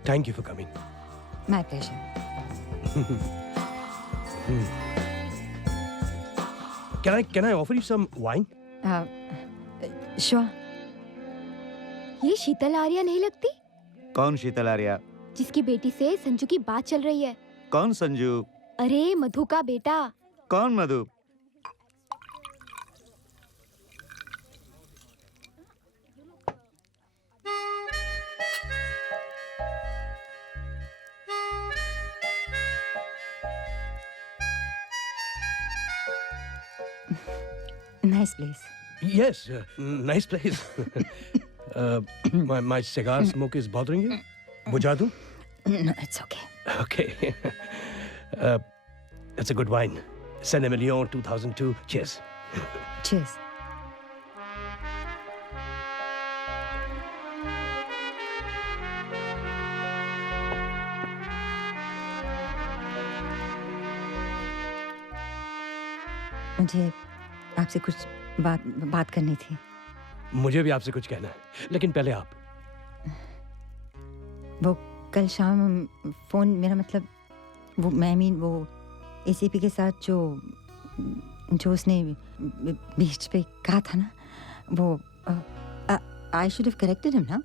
Thank you for coming. My pleasure. Can I offer you some wine? Sure. ये शीतल आर्या नहीं लगती? कौन शीतल आर्या? जिसकी बेटी से संजू की बात चल रही है। कौन संजू? अरे मधु का बेटा। कौन मधु? Nice place. Yes, nice place. My cigar smoke is bothering you? Bujha दूं? No, it's okay. Okay. That's a good wine. Saint-Emilion 2002. Cheers. Cheers. मुझे आपसे कुछ बात करनी थी। मुझे भी आपसे कुछ कहना है, लेकिन पहले आप। वो कल शाम फोन, मेरा मतलब वो वो एसीपी के साथ जो उसने बीच पे कहा था ना, वो I should have corrected him ना।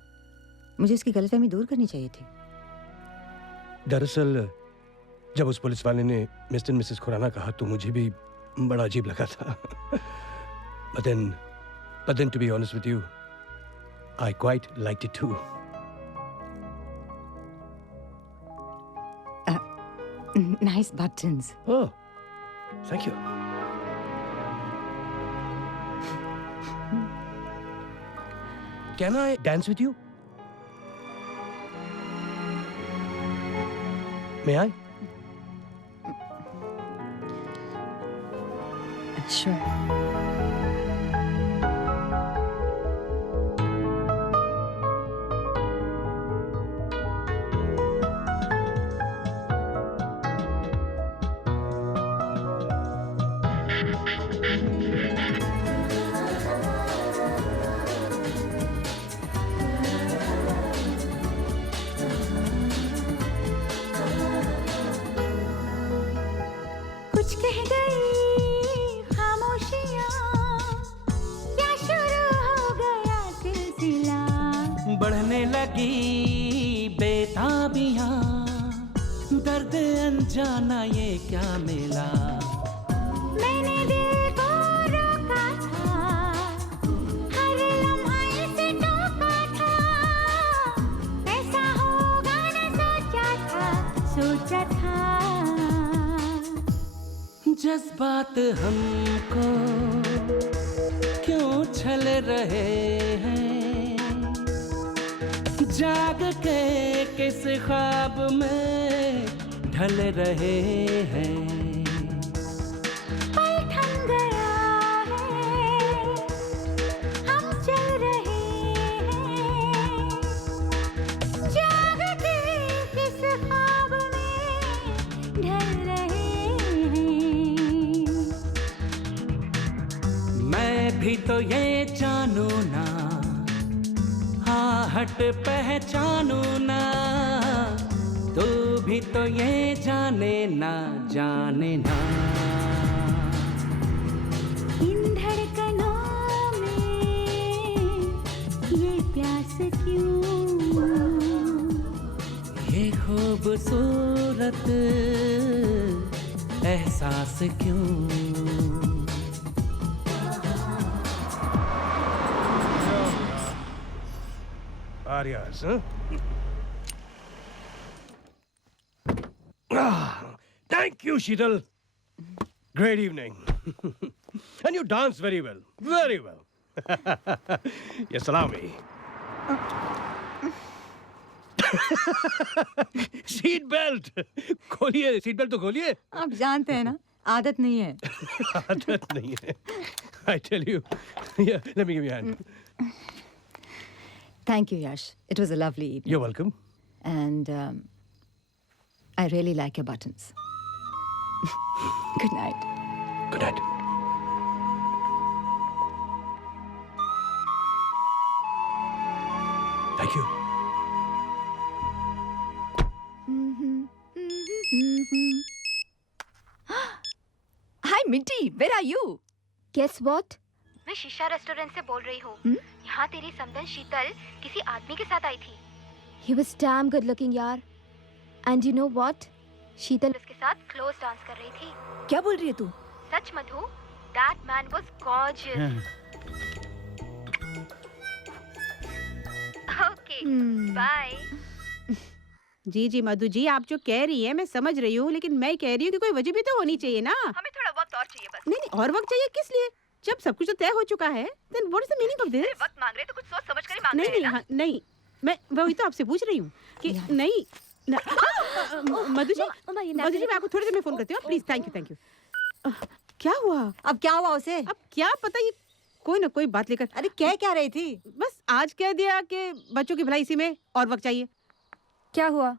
मुझे उसकी गलतफहमी दूर करनी चाहिए थी। दरअसल जब उस पुलिस वाले ने मिस्टर मिसेस खुराना कहा तो मुझे भी बड़ा अजीब लगा था। But then to be honest with you, I quite liked it too. Nice buttons. Oh, thank you. Can I dance with you? May I? Sure. कुछ कह गई खामोशियाँ, क्या शुरू हो गया सिलसिला। बढ़ने लगी बेताबियां, दर्द अनजाना ये क्या मिला। मैंने दिल को रोका था, हर लम्हा इसे टोका था। ऐसा होगा न सोचा था। जज्बात हमको क्यों छल रहे हैं, जाग के किस ख्वाब में ढल रहे हैं। पल थम गया है, हम चल रहे हैं, जाग के किस ख्वाब में ढल रहे हैं। मैं भी तो ये जानू ना, आहट पहचानू ना, तू भी तो ये जाने ना, जाने ना। इन धड़कनों में ये प्यास क्यों, ये खूबसूरत एहसास क्यों। Arias, huh? Thank you, Sheetal. Great evening. And you dance very well. Very well. Yes, allow me. Seat belt खोलिए, सीट बेल्ट तो खोलिए। आप जानते हैं ना, आदत नहीं है। आदत नहीं है। I tell you. Yeah, let me give you a hand. Thank you, Yash. It was a lovely evening. You're welcome. And I really like your buttons. Good night. Good night. Thank you. Hi Minty, where are you? Guess what? मैं Sheesha restaurant से बोल रही हूँ। यहाँ तेरी समधन शीतल किसी आदमी के साथ आई थी। He was damn good looking यार। And you know what? शीतल उसके साथ क्लोज डांस कर रही थी। क्या बोल रही है तू? सच मधु, that man was gorgeous. Okay, bye. जी जी मधु जी, आप जो कह रही है मैं समझ रही हूँ, लेकिन मैं कह रही हूँ कि कोई वजह भी तो होनी चाहिए ना। हमें थोड़ा वक्त और चाहिए बस। नहीं नहीं, और वक्त चाहिए किस लिए? जब सब कुछ तो तय हो चुका है, then what is the meaning of this? वक्त मांग रहे तो कुछ सोच समझ कर ही मांग नहीं रहे हैं नहीं ना? हाँ, नहीं, मैं वही तो आपसे पूछ रही हूँ कि नहीं मधु जी, मधु जी मैं आपको थोड़ी देर में फोन करती हूँ, प्लीज। Thank you. क्या हुआ? अब क्या हुआ उसे? अब क्या पता, ये कोई ना कोई बात लेकर। अरे कह क्या रही थी? बस आज कह दिया कि बच्चों की भलाई इसी में और वक्त चाहिए। क्या हुआ?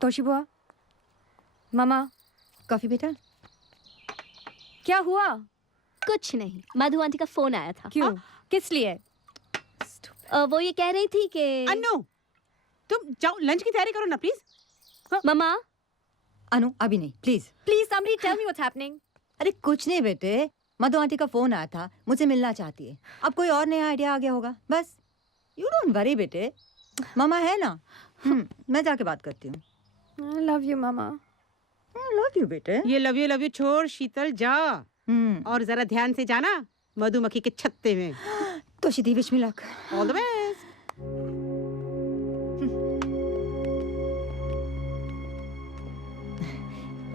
तोशिबुआ, मामा, कॉफी बेटा। क्या हुआ? कुछ नहीं, मधु आंटी का फोन आया था। क्यों? किस लिए? वो ये कह रही थी कि अनु, तुम जाओ लंच की तैयारी करो ना प्लीज। मम्मा। अनु अभी नहीं, please please somebody tell me what's happening. अरे कुछ नहीं बेटे, मधु आंटी का फोन आया था, मुझसे मिलना चाहती है। अब कोई और नया आइडिया आ गया होगा, बस। यू डोंट वरी बेटे, मामा है ना। मैं जाके बात करती हूँ। I love you mama. Love you बेटे। ये लव यू छोड़ शीतल, जा और जरा ध्यान से जाना मधुमक्खी के छत्ते में। तो Sheeti wish me luck. All the best.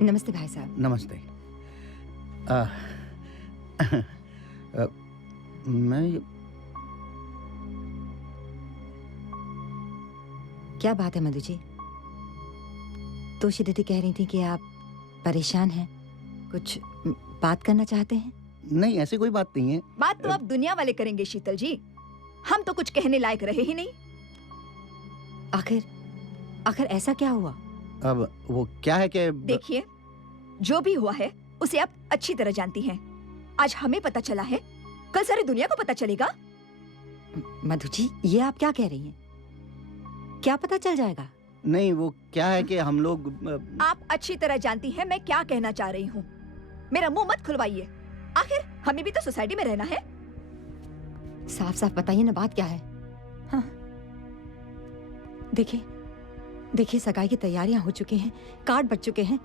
नमस्ते भाई साहब। नमस्ते। मैं क्या बात है मधु जी? तोशी दीदी कह रही थी कि आप परेशान हैं, कुछ बात करना चाहते हैं। नहीं, ऐसी कोई बात नहीं है। बात तो अब दुनिया वाले करेंगे शीतल जी, हम तो कुछ कहने लायक रहे ही नहीं। आखिर ऐसा क्या हुआ? अब वो क्या है कि देखिए, जो भी हुआ है उसे आप अच्छी तरह जानती हैं। आज हमें पता चला है, कल सारी दुनिया को पता चलेगा। मधु जी, ये आप क्या कह रही हैं? क्या पता चल जाएगा? नहीं, वो क्या है कि हम लोग आप अच्छी तरह जानती हैं मैं क्या कहना चाह रही हूँ। मेरा मुंह मत खुलवाइए, आखिर हमें भी तो सोसाइटी में रहना है। साफ साफ बताइए ना, बात क्या है? हाँ। देखिए सगाई की तैयारियां हो चुकी हैं, कार्ड बच चुके हैं,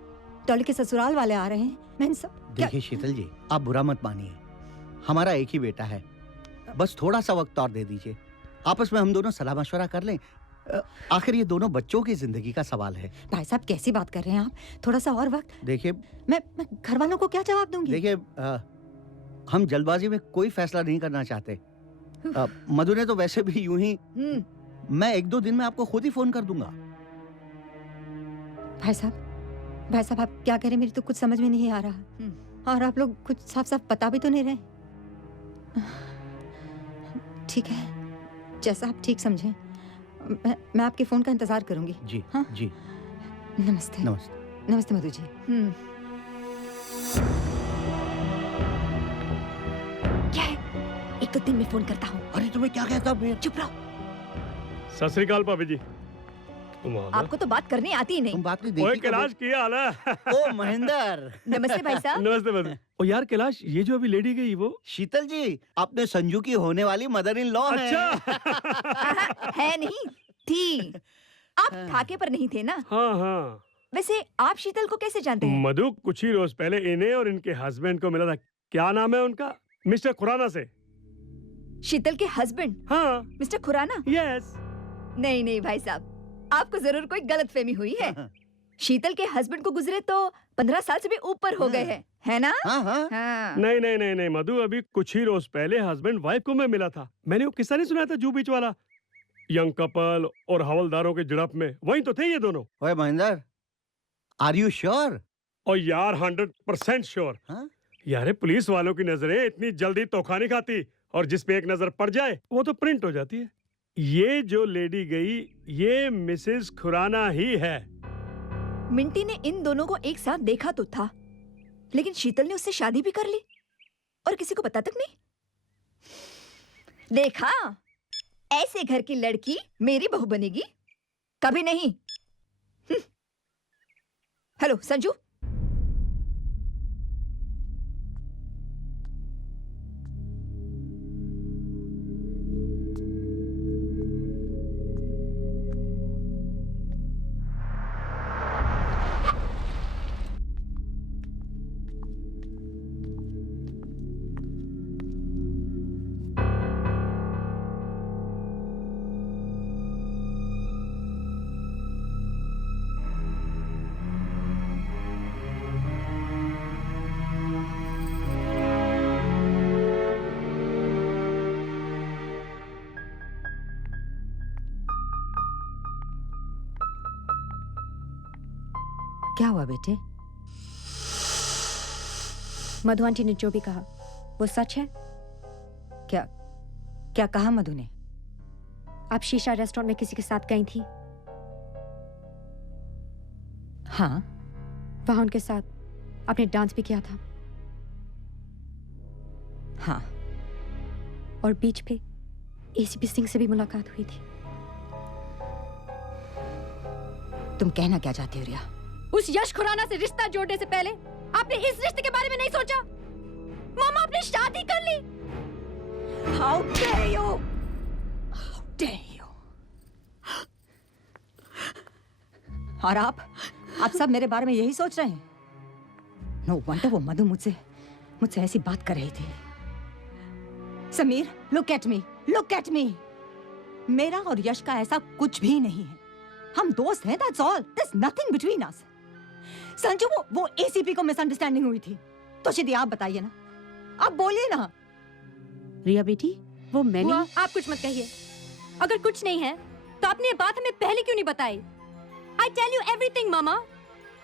टॉली के ससुराल वाले आ रहे हैं। मैं इन सब देखिए शीतल जी, आप बुरा मत मानिए, हमारा एक ही बेटा है, बस थोड़ा सा वक्त और दे दीजिए। आपस में हम दोनों सलाह मशवरा कर लें। आखिर ये दोनों बच्चों की जिंदगी का सवाल है। भाई साहब कैसी बात कर रहे हैं आप? थोड़ा सा और वक्त। देखिए, मैं घर वालों को क्या जवाब दूंगी? देखिए, हम जल्दबाजी में कोई फैसला नहीं करना चाहते। मधु ने तो वैसे भी यूं ही, मैं 1-2 दिन में आपको खुद ही फोन कर दूंगा। भाई साहब आप क्या कह रहे हैं? मेरी तो कुछ समझ में नहीं आ रहा, और आप लोग कुछ साफ साफ बता भी तो नहीं रहे। ठीक है, जैसा आप ठीक समझें। मैं आपके फोन का इंतजार करूंगी। जी। हाँ? जी। नमस्ते। नमस्ते मधु जी। क्या है? 1-2 दिन में फोन करता हूँ। अरे तुम्हें क्या कहता हूँ? चुप रहो। सत श्री अकाल भाभी जी। आपको तो बात करनी आती ही नहीं। तुम बात ओए कैलाश, क्या हाल है? ओ महेंद्र। नमस्ते भाई साहब। नमस्ते मधु। ओ यार कैलाश, ये जो अभी लेडी गई वो शीतल जी, अपने संजू की होने वाली मदर इन लॉ है। अच्छा। है नहीं थी, आप ठाके पर नहीं थे ना? हाँ। वैसे आप शीतल को कैसे जानते हैं? मधु कुछ ही रोज पहले इन्हें और इनके हस्बैंड को मिला था। क्या नाम है उनका? मिस्टर खुराना से। शीतल के हस्बैंड? हाँ। मिस्टर खुराना? यस। नहीं भाई साहब, आपको जरूर कोई गलतफहमी हुई है। शीतल के हस्बैंड को गुजरे तो 15 साल से भी ऊपर हो गए हैं, है ना? हाँ। नहीं मधु, अभी कुछ ही रोज पहले हस्बैंड वाइफ को मैं मिला था। मैंने वो किस्सा नहीं सुनाया था जू बीच वाला, यंग कपल और हवलदारों के झड़प में, वहीं तो थे ये दोनों। ओए महेंद्र, आर यू श्योर? और यार 100% श्योर। यार पुलिस वालों की नजरें इतनी जल्दी तोखा नहीं खाती, और जिस पे एक नजर पड़ जाए वो तो प्रिंट हो जाती है। ये जो लेडी गई, ये मिसेस खुराना ही है। मिंटी ने इन दोनों को एक साथ देखा तो था, लेकिन शीतल ने उससे शादी भी कर ली और किसी को पता तक नहीं। देखा, ऐसे घर की लड़की मेरी बहू बनेगी? कभी नहीं। हेलो संजू, क्या हुआ बेटे? मधु आंटी ने जो भी कहा वो सच है? क्या क्या कहा मधु ने? आप शीशा रेस्टोरेंट में किसी के साथ गई थी? हाँ। वहां उनके साथ आपने डांस भी किया था? हाँ। और बीच पे एसीपी सिंह से भी मुलाकात हुई थी। तुम कहना क्या चाहती हो रिया? उस यश खुराना से रिश्ता जोड़ने से पहले आपने इस रिश्ते के बारे में नहीं सोचा? मामा आपने शादी कर ली। How dare you? How dare you? और आप सब मेरे बारे में यही सोच रहे हैं? No wonder वो मधु मुझसे ऐसी बात कर रही थी। Sameer, look at me, look at me. मेरा और यश का ऐसा कुछ भी नहीं है। हम दोस्त हैं, that's all. There's nothing between us. Sanju, वो एसीपी को मिसअंडरस्टैंडिंग हुई थी। तो सीधी आप बताइए ना, आप बोलिए ना। रिया बेटी, वो मैंने आप कुछ मत कहिए। अगर कुछ नहीं है तो आपने ये बात हमें पहले क्यों नहीं बताई? I tell you everything, मामा।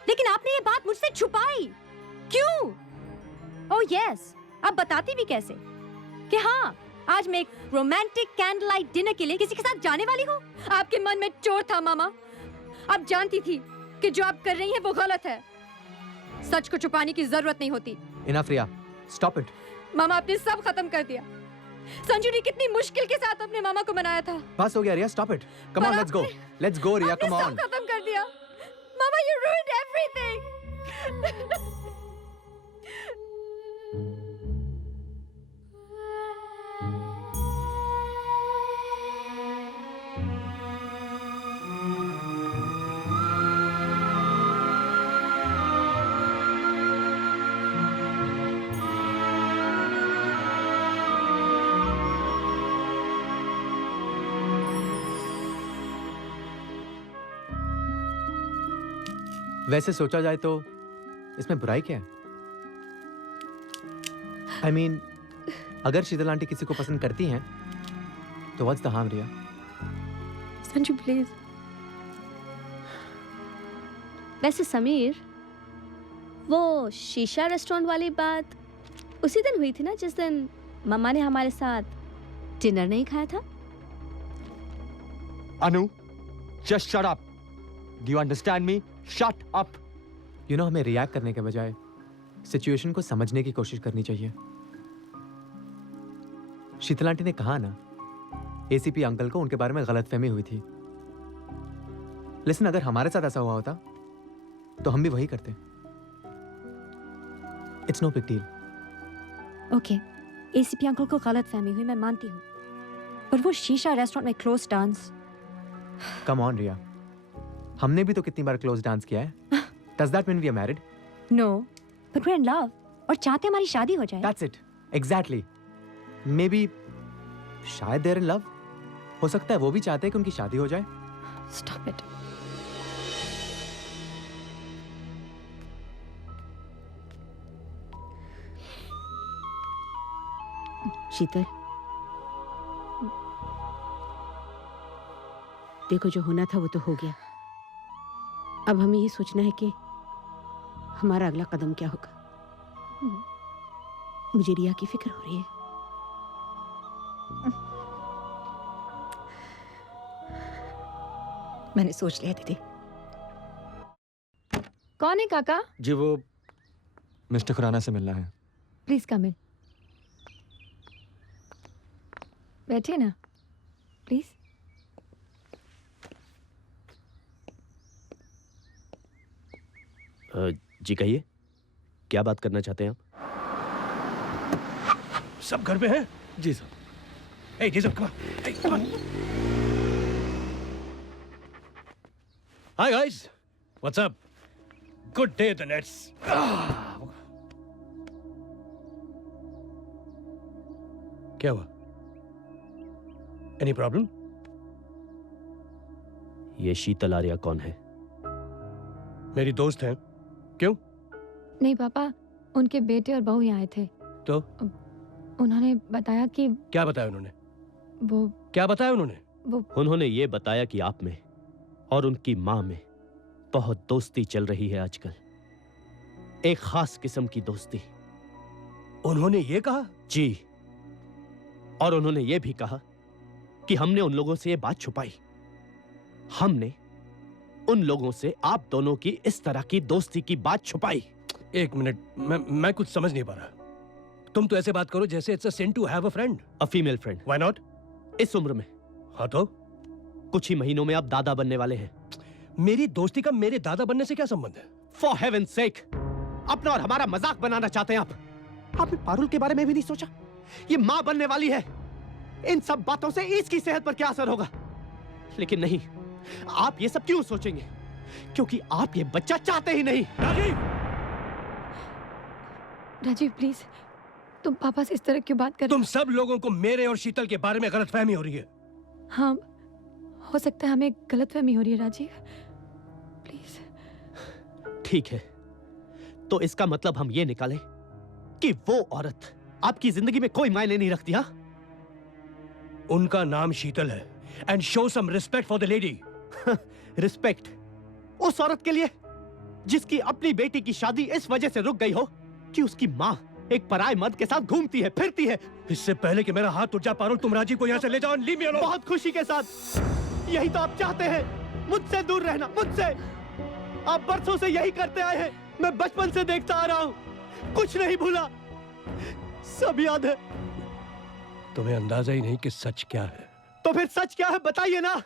लेकिन आपने ये बात मुझसे छुपाई क्यों? ओह यस, आप बताती भी कैसे कि हाँ आज मैं एक रोमांटिक कैंडल लाइट डिनर के लिए किसी के साथ जाने वाली हूँ? आपके मन में चोर था मामा। आप जानती थी कि जो आप कर रही हैं वो गलत है। सच को छुपाने की जरूरत नहीं होती। Enough, Riya. Stop it. मामा आपने सब खत्म कर दिया। संजू ने कितनी मुश्किल के साथ अपने मामा को मनाया था। बस हो गया रिया, stop it. Come on, let's go. Let's go, Riya. Come on. सब खत्म कर दिया। मामा, you ruined everything. वैसे सोचा जाए तो इसमें बुराई क्या है? I mean, अगर शीतल आंटी किसी को पसंद करती हैं तो what's the harm Riya? Sanju please. वैसे समीर, वो शीशा रेस्टोरेंट वाली बात उसी दिन हुई थी ना जिस दिन मम्मा ने हमारे साथ डिनर नहीं खाया था? अनु, just shut up. Do you understand me? Shut up. You know, हमें रिएक्ट करने के बजाय सिचुएशन को समझने की कोशिश करनी चाहिए। शीतल आंटी ने कहा ना, एसीपी अंकल को उनके बारे में गलतफहमी हुई थी। लिसन, अगर हमारे साथ ऐसा हुआ होता तो हम भी वही करते। It's no big deal. Okay, ACP uncle को गलतफहमी हुई, मैं मानती हूँ, पर वो शीशा रेस्टोरेंट में क्लोज डांस। कम ऑन रिया, हमने भी तो कितनी बार क्लोज डांस किया है। Does that mean we are married? No, but we're in love और चाहते हमारी शादी हो जाए। That's it. Exactly. Maybe शायद they're in love. हो सकता है वो भी चाहते हैं कि उनकी शादी हो जाए। Stop it. शीतल, देखो जो होना था वो तो हो गया। अब हमें ये सोचना है कि हमारा अगला कदम क्या होगा। मुझे रिया की फिक्र हो रही है। मैंने सोच लिया दीदी। कौन है काका? जी वो मिस्टर खुराना से मिलना है। प्लीज कम इन। बैठिए ना। प्लीज। जी कहिए, क्या बात करना चाहते हैं आप? सब घर पे हैं? जी sir. Hey, Jason, come on. Hey, come on. Hi, guys. What's up? Good day at the Nets. क्या हुआ? Any problem? ये शीतल आर्या कौन है? मेरी दोस्त हैं। क्यों? नहीं पापा, उनके बेटे और बहू यहाँ आए थे। तो? उन्होंने बताया कि क्या बताया उन्होंने? वो क्या बताया उन्होंने? उन्होंने ये बताया कि आप में और उनकी माँ में बहुत दोस्ती चल रही है आजकल, एक खास किस्म की दोस्ती। उन्होंने ये कहा? जी, और उन्होंने ये भी कहा कि हमने उन लोगों से ये बात छुपाई। हमने उन लोगों से आप दोनों की इस तरह की दोस्ती की बात छुपाई। एक मिनट, मैं कुछ समझ नहीं पा रहा। तुम तो ऐसे बात करो जैसे it's a sin to have a friend. A female friend. Why not? इस उम्र में। हाँ तो? कुछ ही महीनों में आप दादा बनने वाले हैं। मेरी दोस्ती का मेरे दादा बनने से क्या संबंध है? फॉर हेवेंस सेक, अपना और हमारा मजाक बनाना चाहते हैं आप? आपने पारुल के बारे में भी नहीं सोचा? ये माँ बनने वाली है। इन सब बातों से इसकी सेहत पर क्या असर होगा? लेकिन नहीं, आप ये सब क्यों सोचेंगे? क्योंकि आप ये बच्चा चाहते ही नहीं। राजीव प्लीज, तुम पापा से इस तरह क्यों बात कर रहे हो? तुम सब लोगों को मेरे और शीतल के बारे में गलतफहमी हो रही है। हाँ, हो सकता है हमें गलतफहमी हो रही है राजीव, प्लीज। ठीक है, तो इसका मतलब हम ये निकालें कि वो औरत आपकी जिंदगी में कोई मायने नहीं रखती। हाँ, उनका नाम शीतल है। And show some respect for the lady. Respect उस औरत के लिए जिसकी अपनी बेटी की शादी इस वजह से रुक गई हो कि उसकी माँ एक पराये मर्द के साथ घूमती है, फिरती है। इससे पहले कि मेरा हाथ उठ जा पारुल, तुम राजीव को यहाँ से ले जाओ। Leave me alone. बहुत खुशी के साथ। यही तो आप चाहते हैं, मुझसे दूर रहना, मुझसे। आप बरसों से यही करते आए हैं। मैं बचपन से देखता आ रहा हूँ, कुछ नहीं भूला, सब याद है। तुम्हें अंदाजा ही नहीं कि सच क्या है। तो फिर सच क्या है बताइए ना,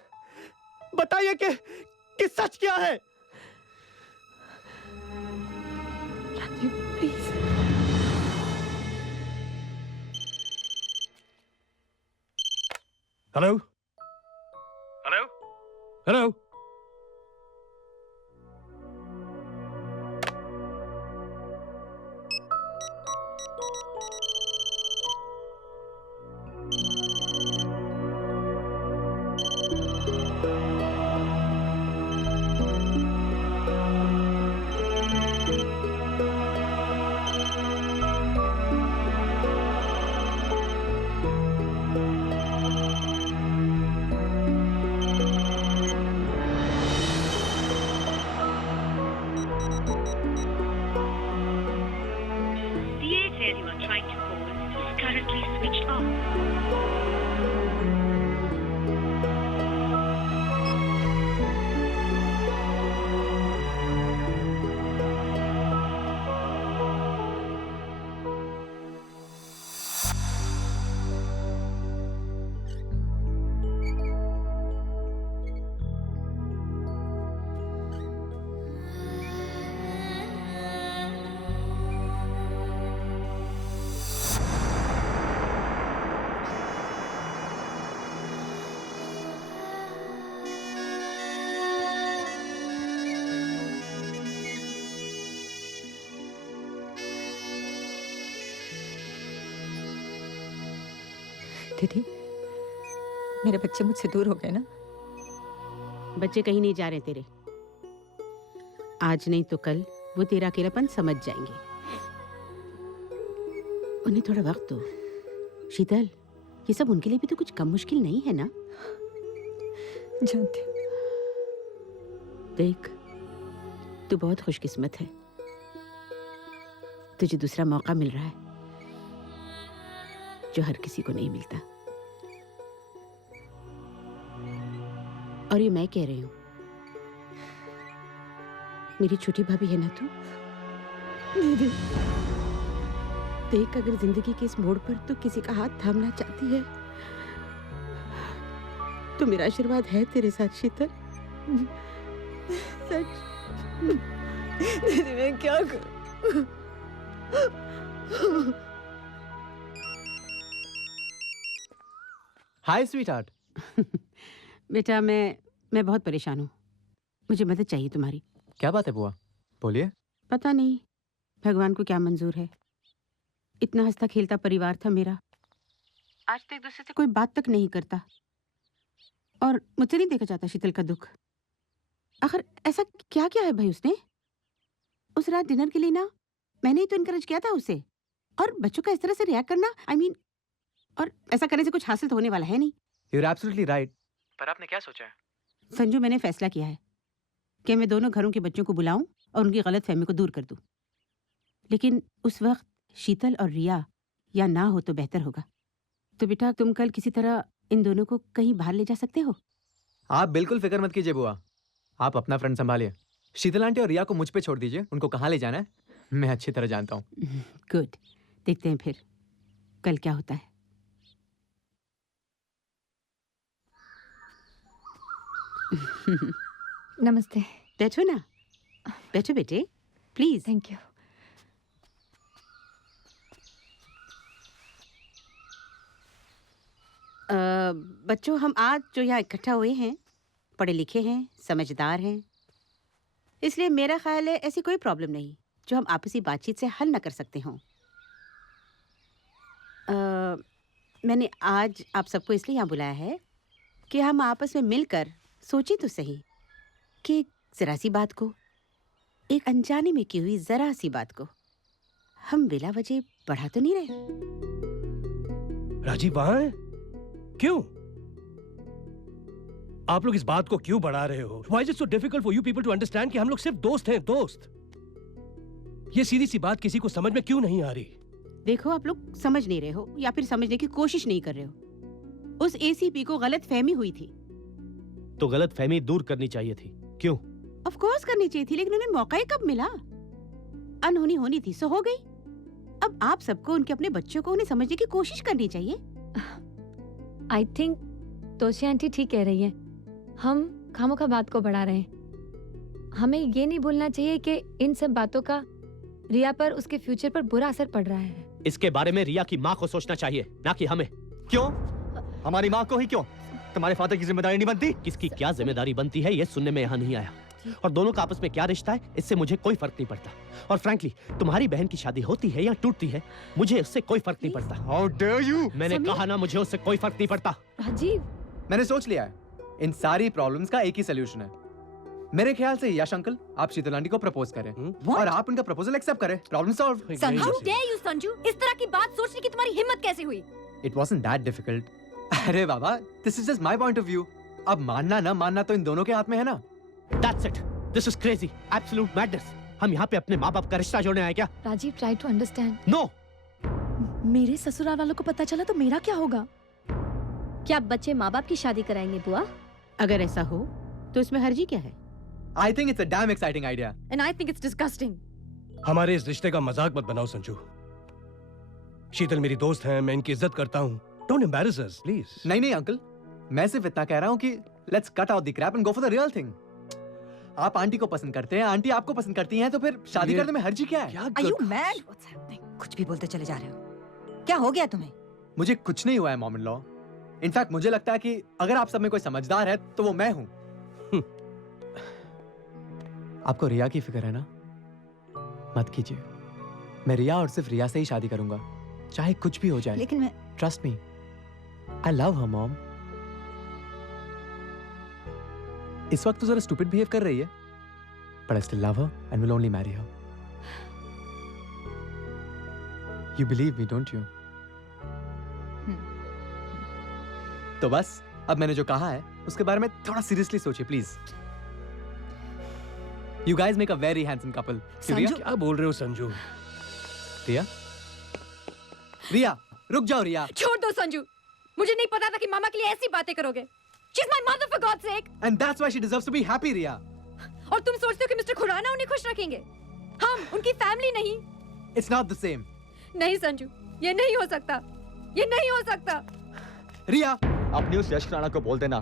बताइए कि सच क्या है। Rajiv please. Hello hello hello. दीदी, मेरे बच्चे मुझसे दूर हो गए ना? बच्चे कहीं नहीं जा रहे तेरे। आज नहीं तो कल वो तेरा अकेलापन समझ जाएंगे। उन्हें थोड़ा वक्त दो। शीतल, ये सब उनके लिए भी तो कुछ कम मुश्किल नहीं है ना? जानती हूँ। देख, तू बहुत खुशकिस्मत है, तुझे दूसरा मौका मिल रहा है जो हर किसी को नहीं मिलता। और ये मैं कह रही हूं, मेरी छोटी भाभी है ना तू? दीदी, देख, अगर जिंदगी के इस मोड़ पर तू किसी का हाथ थामना चाहती है तो मेरा आशीर्वाद है तेरे साथ शीतल। सच। दीदी मैं क्या करूं? हाय स्वीटहार्ट। बेटा मैं बहुत परेशान हूँ, मुझे मदद चाहिए तुम्हारी। क्या बात है बुआ, बोलिए। पता नहीं भगवान को क्या मंजूर है, इतना हंसता खेलता परिवार था मेरा, आज तो एक दूसरे से कोई बात तक नहीं करता, और मुझसे नहीं देखा जाता शीतल का दुख। आखिर ऐसा क्या क्या है भाई उसने? उस रात डिनर के लिए ना मैंने ही तो इनकरेज किया था उसे, और बच्चों का इस तरह से रिएक्ट करना, I mean, और ऐसा करने से कुछ हासिल तो होने वाला है नहीं। You're absolutely right। पर आपने क्या सोचा है? संजू, मैंने फैसला किया है कि मैं दोनों घरों के बच्चों को बुलाऊं और उनकी गलत फहमी को दूर कर दूं, लेकिन उस वक्त शीतल और रिया या ना हो तो बेहतर होगा। तो बेटा तुम कल किसी तरह इन दोनों को कहीं बाहर ले जा सकते हो? आप बिल्कुल फिक्र मत कीजिए बुआ, आप अपना फ्रेंड संभालिए। शीतल आंटी और रिया को मुझ पे छोड़ दीजिए, उनको कहाँ ले जाना है मैं अच्छी तरह जानता हूँ। गुड, देखते हैं फिर कल क्या होता है। नमस्ते। बैठो ना, बैठो बेटे, प्लीज। Thank you. बच्चों, हम आज जो यहाँ इकट्ठा हुए हैं पढ़े लिखे हैं, समझदार हैं, इसलिए मेरा ख्याल है ऐसी कोई प्रॉब्लम नहीं जो हम आपसी बातचीत से हल न कर सकते हों। मैंने आज आप सबको इसलिए यहाँ बुलाया है कि हम आपस में मिलकर सोचें तो सही कि ज़रा सी बात को, एक अनजाने में की हुई ज़रा सी बात को हम बिला वजह बढ़ा तो नहीं रहे। राजीव वहां है? क्यों? आप लोग इस बात को क्यों बढ़ा रहे हो? Why is it so difficult for you people to understand कि हम लोग सिर्फ दोस्त हैं, दोस्त? ये सीधी सी बात किसी को समझ में क्यों नहीं आ रही? देखो, आप लोग समझ नहीं रहे हो या फिर समझने की कोशिश नहीं कर रहे हो। उस एसीपी को गलत फहमी हुई थी, तो गलत फहमी दूर करनी चाहिए थी। क्यों? ऑफ कोर्स करनी चाहिए थी, लेकिन उन्हें मौका ही कब मिला? अनहोनी होनी थी सो हो गई। अब आप सबको उनके अपने बच्चों को उन्हें समझने की कोशिश करनी चाहिए। आई थिंक तोशी आंटी ठीक कह रही है, हम खामोखा बात को बढ़ा रहे हैं। हमें ये नहीं भूलना चाहिए कि इन सब बातों का रिया पर, उसके फ्यूचर पर बुरा असर पड़ रहा है। इसके बारे में रिया की माँ को सोचना चाहिए, ना कि हमें। क्यों? हमारी माँ को ही क्यों? तुम्हारे फादर की जिम्मेदारी नहीं बनती? किसकी क्या जिम्मेदारी बनती है ये सुनने में यहाँ नहीं आया, और दोनों का आपस में क्या रिश्ता है इससे मुझे कोई फर्क नहीं पड़ता। और फ्रैंकली, तुम्हारी बहन की शादी होती है या टूटती है मुझे उससे कोई फर्क नहीं पड़ता। How dare you? मैंने कहा ना, मुझे उससे कोई फर्क नहीं पड़ता। राजीव, मैंने सोच लिया है, इन सारी प्रॉब्लम्स का एक ही सोल्यूशन है। मेरे ख्याल से यश अंकल, आप शीतल आंटी को प्रपोज करें और आप उनका प्रपोजल एक्सेप्ट करें। Problem solve. How dare you, Sanju? इस तरह की बात सोचने की तुम्हारी हिम्मत कैसे हुई? It wasn't that difficult. अरे बाबा, this is just my point of view. अब मानना ना मानना तो इन दोनों के हाथ में है ना। That's it. This is crazy. Absolute madness. हम यहाँ पे अपने माँ बाप का रिश्ता जोड़ने आए क्या? Rajiv, try to understand. No. मेरे ससुराल वालों को पता चला तो मेरा क्या होगा? क्या बच्चे माँ बाप की शादी कराएंगे बुआ? अगर ऐसा हो तो इसमें हर्जी क्या है? I think it's a damn exciting idea. And I think it's disgusting. हमारे इस रिश्ते का मजाक मत बनाओ संजू। शीतल मेरी दोस्त है, मैं इनकी इज्जत करता हूँ। Don't embarrass us, please. नहीं नहीं अंकल, मैं सिर्फ इतना कह रहा हूँ कि let's cut out the crap and go for the real thing. आप आंटी को पसंद करते हैं, आंटी आपको पसंद करती हैं, तो फिर शादी करने में हर्जी क्या है? Are you mad? What's happening? कुछ भी बोलते चले जा रहे हो। क्या हो गया तुम्हें? मुझे कुछ नहीं हुआ है मॉम इन लॉ। इनफैक्ट मुझे लगता है कि अगर आप सब में कोई समझदार है तो वो मैं हूँ। आपको रिया की फिक्र है ना? मत कीजिए, मैं रिया और सिर्फ रिया से ही शादी करूंगा, चाहे कुछ भी हो जाए। लेकिन मैं trust me, I love her mom. इस वक्त तो जरा स्टूपिड बिहेव कर रही है, but I still love her and will only marry her. You believe me, don't you? तो बस, अब मैंने जो कहा है उसके बारे में थोड़ा सीरियसली सोचिए please. You guys make a very handsome couple. Sanju, क्या बोल रहे हो संजू? रिया? रिया, रुक जाओ रिया। छोड़ दो संजू, मुझे नहीं पता था कि मामा के लिए ऐसी बातें करोगे। She's my mother for God's sake. And that's why she deserves to be happy, रिया। और तुम सोचते हो कि मिस्टर खुराना उन्हें खुश रखेंगे? हम उनकी फैमिली नहीं। It's not the same. नहीं संजू, ये नहीं हो सकता, ये नहीं हो सकता। रिया, अपनी उस यश खुराना को बोल देना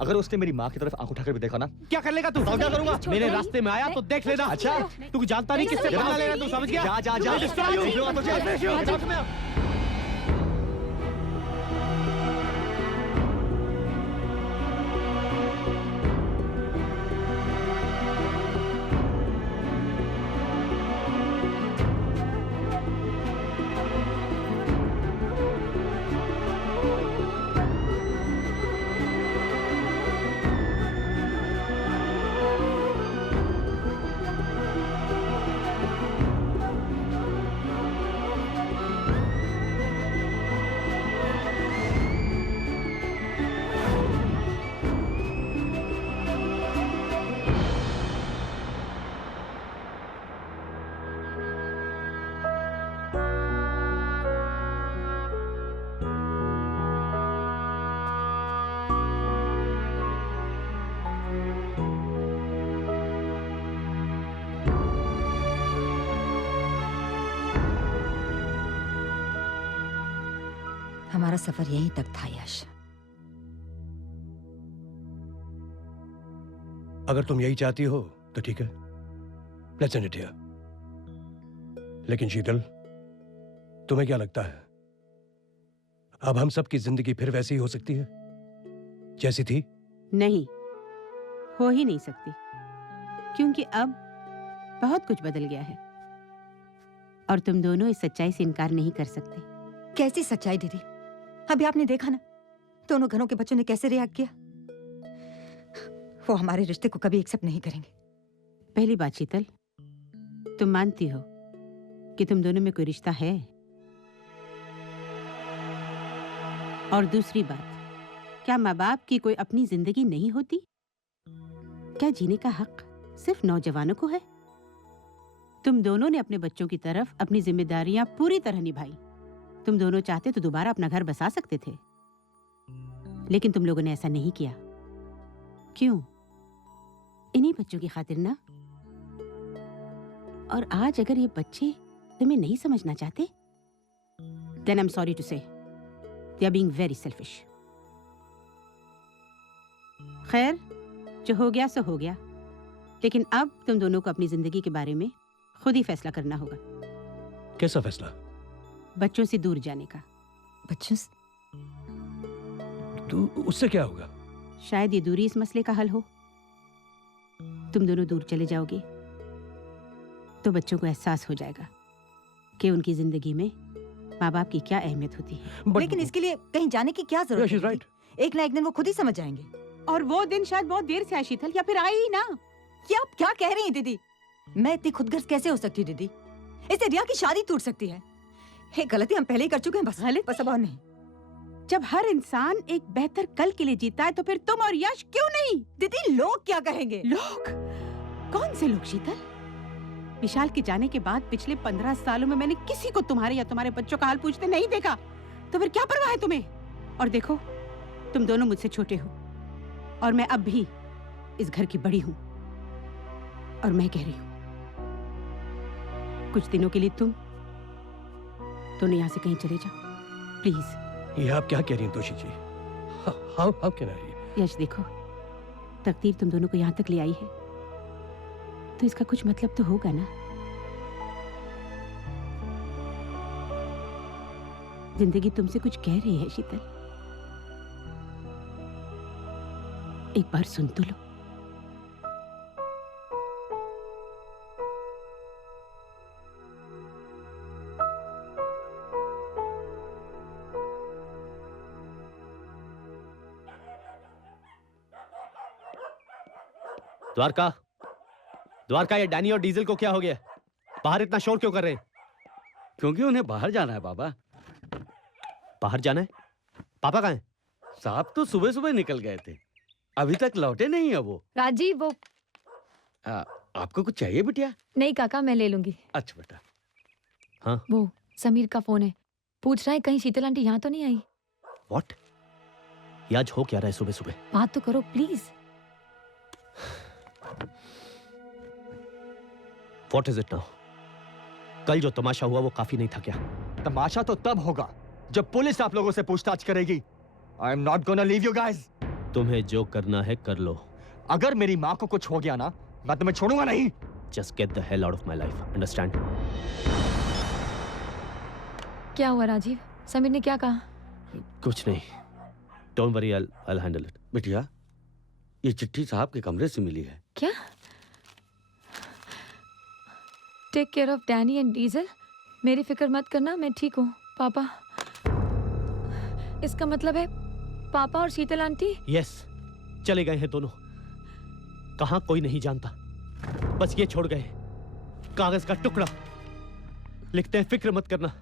अगर उसने मेरी माँ की तरफ आंख उठाकर भी देखा ना, क्या कर लेगा तू? तो क्या करूंगा? मेरे रास्ते में आया तो देख लेना। अच्छा, तू जानता नहीं किससे बदला लेगा, तू समझ गया? जा जा जा, हमारा सफर यहीं तक था यश। अगर तुम यही चाहती हो तो ठीक है, लेट्स एंड इट हियर। लेकिन शीतल, तुम्हें क्या लगता है अब हम सबकी जिंदगी फिर वैसी ही हो सकती है जैसी थी? नहीं, हो ही नहीं सकती, क्योंकि अब बहुत कुछ बदल गया है और तुम दोनों इस सच्चाई से इनकार नहीं कर सकते। कैसी सच्चाई दीदी? अभी आपने देखा ना दोनों घरों के बच्चों ने कैसे रिएक्ट किया। वो हमारे रिश्ते को कभी एक्सेप्ट नहीं करेंगे। पहली बात शीतल, तुम मानती हो कि तुम दोनों में कोई रिश्ता है? और दूसरी बात, क्या माँ बाप की कोई अपनी जिंदगी नहीं होती? क्या जीने का हक सिर्फ नौजवानों को है? तुम दोनों ने अपने बच्चों की तरफ अपनी जिम्मेदारियां पूरी तरह निभाई। तुम दोनों चाहते तो दोबारा अपना घर बसा सकते थे, लेकिन तुम लोगों ने ऐसा नहीं किया। क्यों? इन्हीं बच्चों की खातिर ना। और आज अगर ये बच्चे तुम्हें नहीं समझना चाहते, then I'm sorry to say, they are being very selfish. खैर, जो हो गया सो हो गया, लेकिन अब तुम दोनों को अपनी जिंदगी के बारे में खुद ही फैसला करना होगा। कैसा फैसला? बच्चों से दूर जाने का। बच्चों से? तो उससे क्या होगा? शायद ये दूरी इस मसले का हल हो। तुम दोनों दूर चले जाओगे तो बच्चों को एहसास हो जाएगा कि उनकी जिंदगी में माँ बाप की क्या अहमियत होती है। लेकिन इसके लिए कहीं जाने की क्या जरूरत है? right. एक ना एक दिन वो खुद ही समझ जाएंगे। और वो दिन शायद बहुत देर से आए शीतल, या फिर आए ही ना। क्या आप क्या कह रही हैं दीदी? मैं इतनी खुदगर्ज कैसे हो सकती दीदी? इससे रिया की शादी टूट सकती है। ये गलती हम पहले ही कर चुके हैं, बस अब और नहीं। जब हर इंसान एक बेहतर कल के लिए जीता है तो फिर तुम और यश क्यों नहीं? दीदी लोग क्या कहेंगे? लोग? कौन से लोग शीतल? विशाल के जाने के बाद पिछले 15 सालों में मैंने किसी को तुम्हारे या तुम्हारे बच्चों का हाल पूछते नहीं देखा, तो फिर क्या परवाह है तुम्हें? और देखो, तुम दोनों मुझसे छोटे हो और मैं अब भी इस घर की बड़ी हूं, और मैं कह रही हूं कुछ दिनों के लिए तुम दोनों यहाँ से कहीं चले जाओ प्लीज। ये आप क्या कह रही हैं तोशी जी? How can I? यश देखो, तकदीर तुम दोनों को यहाँ तक ले आई है तो इसका कुछ मतलब तो होगा ना। जिंदगी तुमसे कुछ कह रही है शीतल, एक बार सुन तो लो। द्वारका, द्वारका, ये डैनी और डीजल को क्या हो गया? बाहर इतना शोर क्यों कर रहे हैं? क्योंकि उन्हें बाहर जाना है बाबा। बाहर जाना है? पापा कहाँ हैं? साहब तो सुबह सुबह निकल गए थे, अभी तक लौटे नहीं है वो। राजीव, वो आपको कुछ चाहिए बिटिया? नहीं काका, मैं ले लूंगी। अच्छा बेटा। हाँ, वो समीर का फोन है, पूछ रहा है कहीं शीतल आंटी यहाँ तो नहीं आई। व्हाट? ये आज हो क्या रहा है सुबह सुबह? बात तो करो please. What is it now? कल जो तमाशा हुआ वो काफी नहीं था क्या? तमाशा तो तब होगा जब पुलिस आप लोगों से पूछताछ करेगी। I am not gonna leave you guys. तुम्हें जो करना है कर लो। अगर मेरी माँ को कुछ हो गया ना, मैं तुम्हें छोड़ूंगा नहीं। Just get the hell out of my life. Understand? क्या हुआ राजीव? समीर ने क्या कहा? कुछ नहीं। Don't worry, I'll handle it. बिटिया, ये चिट्ठी साहब के कमरे से मिली है। क्या? Take care of Danny and Diesel. मेरी फिक्र मत करना, मैं ठीक हूँ पापा। इसका मतलब है पापा और शीतल आंटी? यस, चले गए हैं दोनों। कहाँ कोई नहीं जानता, बस ये छोड़ गए कागज का टुकड़ा। लिखते हैं फिक्र मत करना।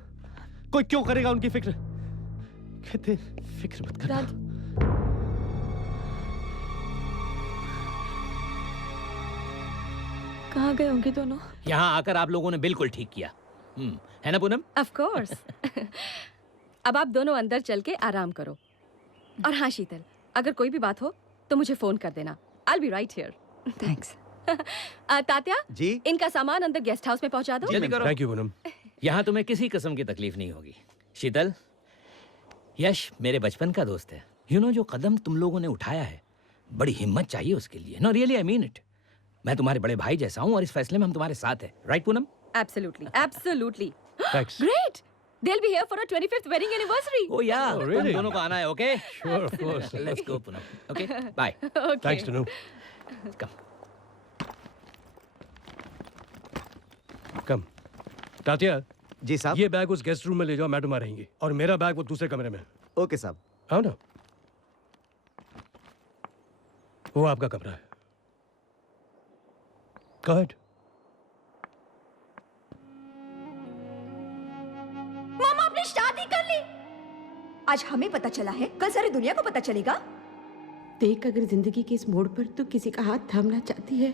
कोई क्यों करेगा उनकी फिक्र? कहते हैं फिक्र मत करना। कहाँ गए होंगे दोनों? यहाँ आकर आप लोगों ने बिल्कुल ठीक किया। है ना पूनम? Of course. अब आप दोनों अंदर चल के आराम करो। और हाँ शीतल, अगर कोई भी बात हो तो मुझे फोन कर देना। I'll be right here. Thanks. Tatya ji, इनका सामान अंदर गेस्ट हाउस में पहुंचा दो। जल्दी करो। Thank you Poonam. यहाँ तुम्हें किसी किस्म की तकलीफ नहीं होगी। शीतल, यश मेरे बचपन का दोस्त है। जो कदम तुम लोगों ने उठाया है, बड़ी हिम्मत चाहिए उसके लिए। No really, I mean it. मैं तुम्हारे बड़े भाई जैसा हूँ और इस फैसले में हम तुम्हारे साथ हैं। Right Poonam? Absolutely, absolutely. Thanks. Great. They'll be here for our 25th wedding anniversary. Oh yeah, Oh, really? तुम दोनों को आना है, okay? Sure, of course. Let's go Poonam. Okay, bye. Okay. Thanks Tanu. Come. Tatya, जी साहब। ये बैग उस गेस्ट रूम में ले जाओ, मैडम आ रहेंगी। और मेरा बैग वो दूसरे कमरे में। ओके साहब। आओ ना। वो आपका कमरा है। Go ahead. मामा आपने शादी कर ली। आज हमें पता चला है, कल सारी दुनिया को पता चलेगा। देख, अगर जिंदगी के इस मोड़ पर तू किसी का हाथ थामना चाहती है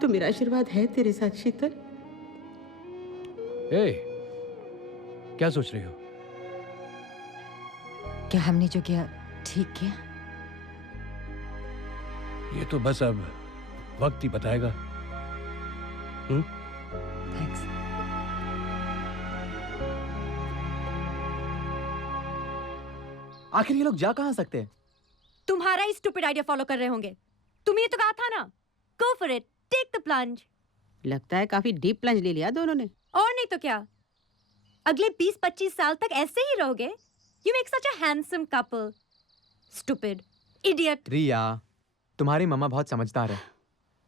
तो मेरा आशीर्वाद है तेरे साथ शीतल। क्या सोच रही हो? क्या हमने जो किया ठीक किया? ये तो बस अब वक्त ही बताएगा। आखिर ये लोग जा कहाँ सकते हैं? तुम्हारा ही स्टूपिड आइडिया फॉलो कर रहे होंगे। तुमने तो कहा था ना, go for it, take the plunge. लगता है काफी डीप प्लंज ले लिया दोनों ने। और नहीं तो क्या, अगले 20-25 साल तक ऐसे ही रहोगे। You make such a handsome couple. Stupid idiot. Riya, तुम्हारी मम्मा बहुत समझदार है।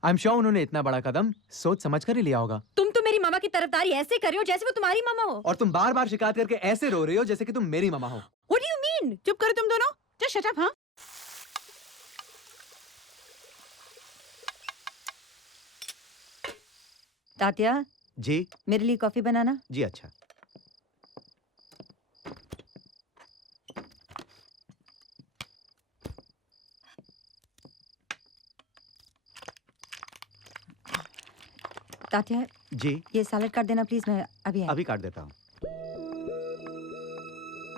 आई एम श्योर उन्होंने इतना बड़ा कदम सोच समझ कर ही लिया होगा। तुम तो मेरी मामा की तरफदारी ऐसे कर रहे हो जैसे वो तुम्हारी मामा हो। और तुम बार बार शिकायत करके ऐसे रो रही हो जैसे कि तुम मेरी मामा हो। What do you mean? चुप करो तुम दोनों। Just shut up. हाँ, तात्या जी, मेरे लिए कॉफी बनाना। जी अच्छा। तात्या जी, ये सैलेड काट देना प्लीज, मैं अभी आई। अभी काट देता हूँ।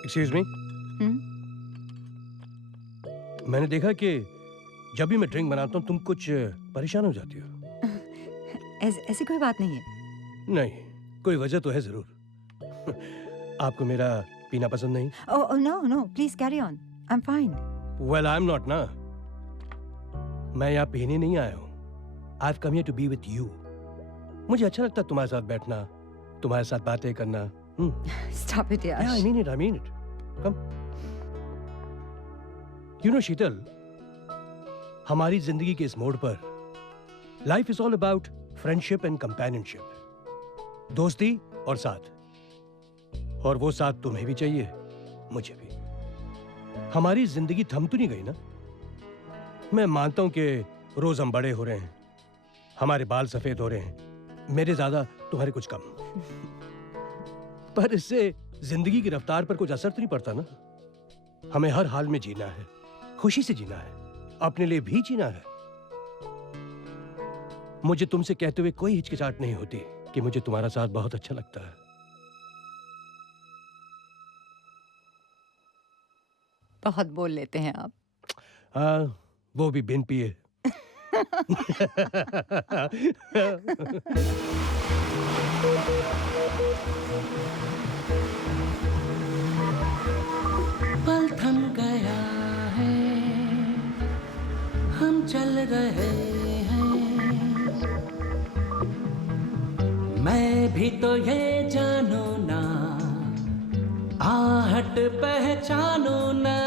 Excuse me. मैंने देखा कि जब भी मैं ड्रिंक बनाता हूँ तुम कुछ परेशान हो जाती हो। ऐसी कोई बात नहीं है। नहीं, कोई वजह तो है जरूर। आपको मेरा पीना पसंद नहीं? Oh no no, please carry on, I am fine. Well, I am not ना। मैं यहाँ पीने नहीं आया हूँ। I have come here to be with you. मुझे अच्छा लगता है तुम्हारे साथ बैठना, तुम्हारे साथ बातें करना। Stop it, Yash. Yeah, I mean it. Come. You know, शीतल, हमारी जिंदगी के इस मोड़ पर life is all about friendship and companionship. दोस्ती और साथ। और वो साथ तुम्हें भी चाहिए, मुझे भी। हमारी जिंदगी थम तो नहीं गई ना। मैं मानता हूं कि रोज हम बड़े हो रहे हैं, हमारे बाल सफेद हो रहे हैं, मेरे ज्यादा तुम्हारे कुछ कम। पर इससे जिंदगी की रफ्तार पर कुछ असर तो नहीं पड़ता ना। हमें हर हाल में जीना है, खुशी से जीना है, अपने लिए भी जीना है। मुझे तुमसे कहते हुए कोई हिचकिचाहट नहीं होती कि मुझे तुम्हारा साथ बहुत अच्छा लगता है। बहुत बोल लेते हैं आप। वो भी बिन पिए। पल थम गया है, रहे हैं। मैं भी तो ये जानू ना, आहट पहचानू ना।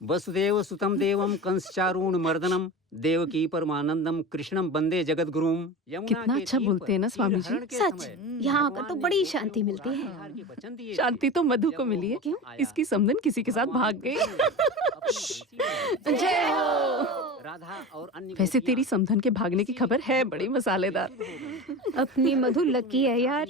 वसुदेव सुतम देवम कंसचारूण मर्दनम देवकी परमानंदम कृष्णम वंदे जगद्गुरुम। कितना अच्छा बोलते हैं ना स्वामी जी। सच, यहाँ आकर तो बड़ी शांति मिलती है। शांति तो मधु को मिली है। क्यों? इसकी समधन किसी के साथ भाग गई। जय हो। वैसे तेरी समधन के भागने की खबर है बड़ी मसालेदार। अपनी मधु लकी है यार।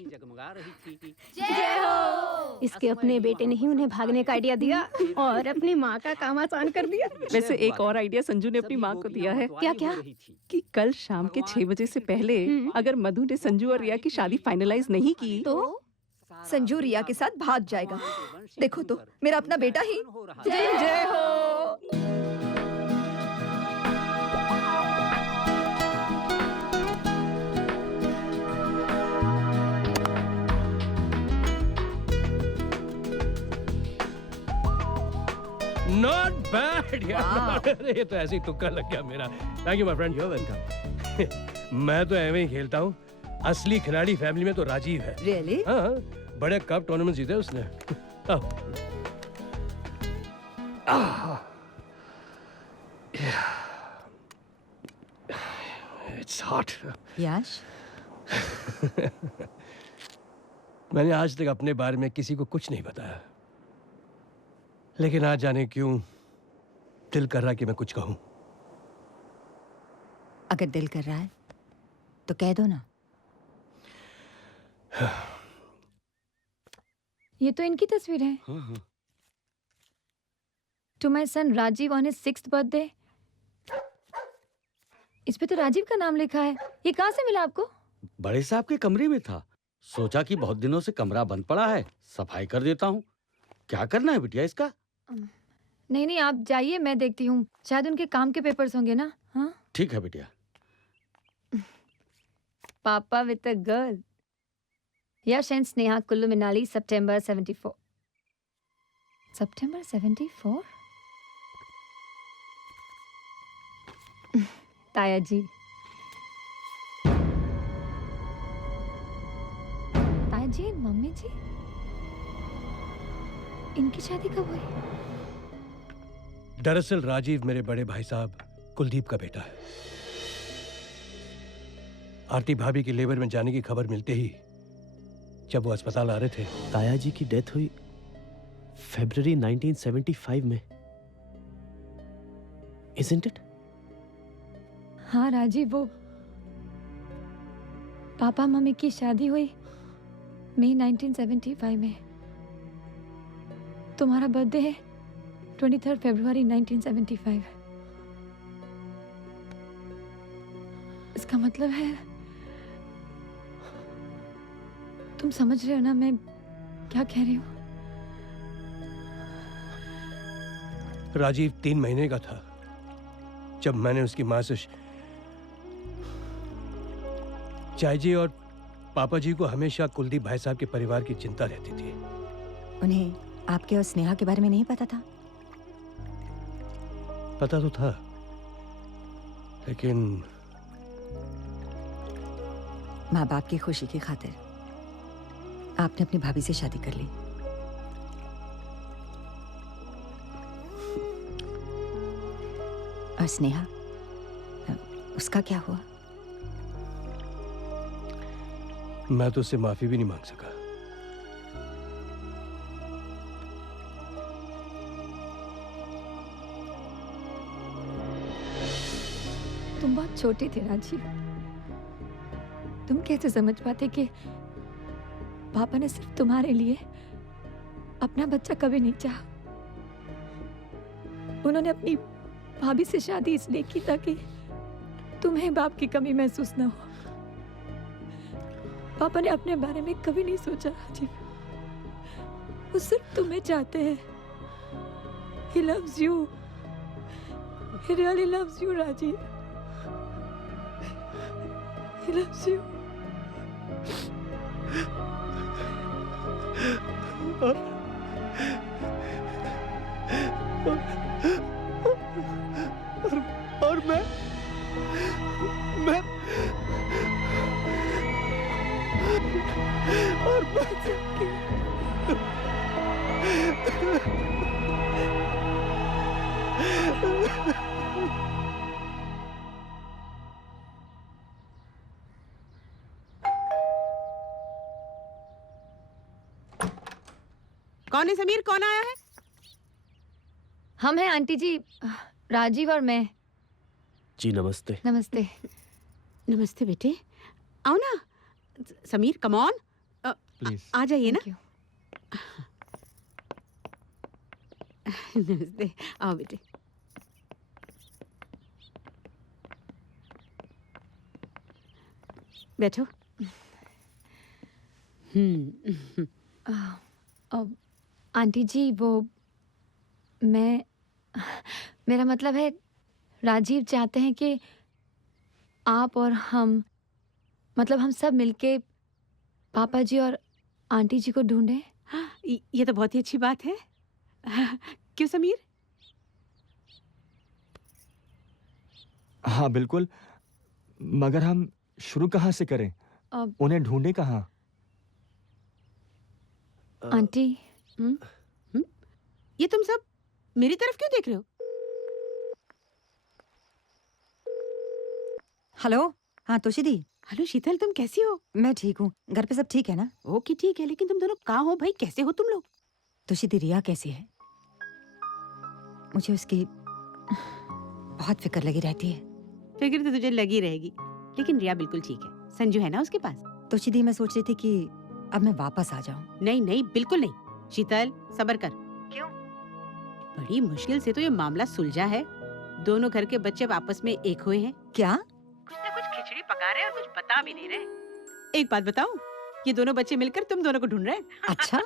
जय हो। इसके अपने बेटे ने ही उन्हें भागने का आइडिया दिया और अपनी माँ का काम आसान कर दिया। वैसे एक और आइडिया संजू ने अपनी माँ को दिया है। क्या क्या? कि कल शाम के 6 बजे से पहले अगर मधु ने संजू और रिया की शादी फाइनलाइज नहीं की तो संजू रिया के साथ भाग जाएगा। देखो तो मेरा अपना बेटा ही। जय हो। नॉट बैड यार। अरे ये तो ऐसे ही तुक्का लग गया मेरा। Thank you my friend. You're welcome. मैं तो एवं ही खेलता हूँ। असली खिलाड़ी फैमिली में तो राजीव है। Really? हाँ, बड़े कप टूर्नामेंट जीते उसने। It's hot. यश, मैंने आज तक अपने बारे में किसी को कुछ नहीं बताया, लेकिन आज जाने क्यों दिल कर रहा कि मैं कुछ कहूं। अगर दिल कर रहा है तो कह दो ना। ये तो इनकी तस्वीर है। To my son Rajiv on his 6th birthday. इस पे तो राजीव का नाम लिखा है। ये कहाँ से मिला आपको? बड़े साहब के कमरे में था। सोचा कि बहुत दिनों से कमरा बंद पड़ा है, सफाई कर देता हूँ। क्या करना है बिटिया इसका? नहीं नहीं, आप जाइए, मैं देखती हूँ। शायद उनके काम के पेपर्स होंगे ना। हाँ, ठीक है बिटिया। पापा with a girl. Yash and Sneha Kullu Manali, September 74। September 74? ताया जी। ताया जी, मम्मी जी, इनकी शादी कब हुई? दरअसल राजीव मेरे बड़े भाई साहब कुलदीप का बेटा है। आरती भाभी की लेबर में जाने की खबर मिलते ही जब वो अस्पताल आ रहे थे। ताया जी की डेथ हुई February 1975 में, isn't it? हाँ राजीव, वो पापा मम्मी की शादी हुई मई 1975 में। तुम्हारा बर्थडे है 23 फरवरी 1975। इसका मतलब है, तुम समझ रहे हो ना मैं क्या कह रही हूँ? राजीव 3 महीने का था जब मैंने उसकी माँ से चाय जी और पापा जी को हमेशा कुलदीप भाई साहब के परिवार की चिंता रहती थी। उन्हें आपके और स्नेहा के बारे में नहीं पता था? पता तो था, लेकिन माँ बाप की खुशी की खातिर आपने अपनी भाभी से शादी कर ली। और स्नेहा, उसका क्या हुआ? मैं तो उससे माफी भी नहीं मांग सका। तुम बहुत छोटे थे राजीव। तुम कैसे समझ पाते कि पापा ने सिर्फ तुम्हारे लिए अपना बच्चा कभी नहीं चाहा। उन्होंने अपनी भाभी से शादी इसलिए की ताकि तुम्हें बाप की कमी महसूस न हो। पापा ने अपने बारे में कभी नहीं सोचा राजीव। वो सिर्फ तुम्हें चाहते हैं। He loves you. He really loves you, Rajiv. He loves you. और मैं कौन है समीर? कौन आया है? हम हैं आंटी जी, राजीव और मैं। जी नमस्ते। नमस्ते। नमस्ते बेटे, आओ ना। समीर कम ऑन, प्लीज आ जाइए ना। नमस्ते, आओ बेटे। बैठो। आंटी जी वो मेरा मतलब है राजीव चाहते हैं कि आप और हम हम सब मिलके पापा जी और आंटी जी को ढूंढें। ये तो बहुत ही अच्छी बात है। क्यों समीर? हाँ बिल्कुल, मगर हम शुरू कहाँ से करें? उन्हें ढूंढे कहाँ? आंटी ये तुम सब मेरी तरफ क्यों देख रहे हो? हेलो, हाँ तोशी दी। हेलो शीतल, तुम कैसी हो? मैं ठीक हूँ। घर पे सब ठीक है ना? ओके ठीक है, लेकिन तुम दोनों कहाँ हो भाई? कैसे हो तुम लोग? तोशी दी, रिया कैसी है? मुझे उसकी बहुत फिक्र लगी रहती है। फिक्र तो तुझे लगी रहेगी, लेकिन रिया बिल्कुल ठीक है। संजू है ना उसके पास? तोशी दी, मैं सोच रही थी कि अब मैं वापस आ जाऊं। नहीं नहीं, बिल्कुल नहीं। शीतल सब्र कर। क्यों? बड़ी मुश्किल से तो ये मामला सुलझा है। दोनों घर के बच्चे आपस में एक हुए हैं। क्या? कुछ ना कुछ खिचड़ी पका रहे और कुछ बता भी नहीं रहे। एक बात बताऊं, ये दोनों बच्चे मिलकर तुम दोनों को ढूंढ रहे हैं। अच्छा।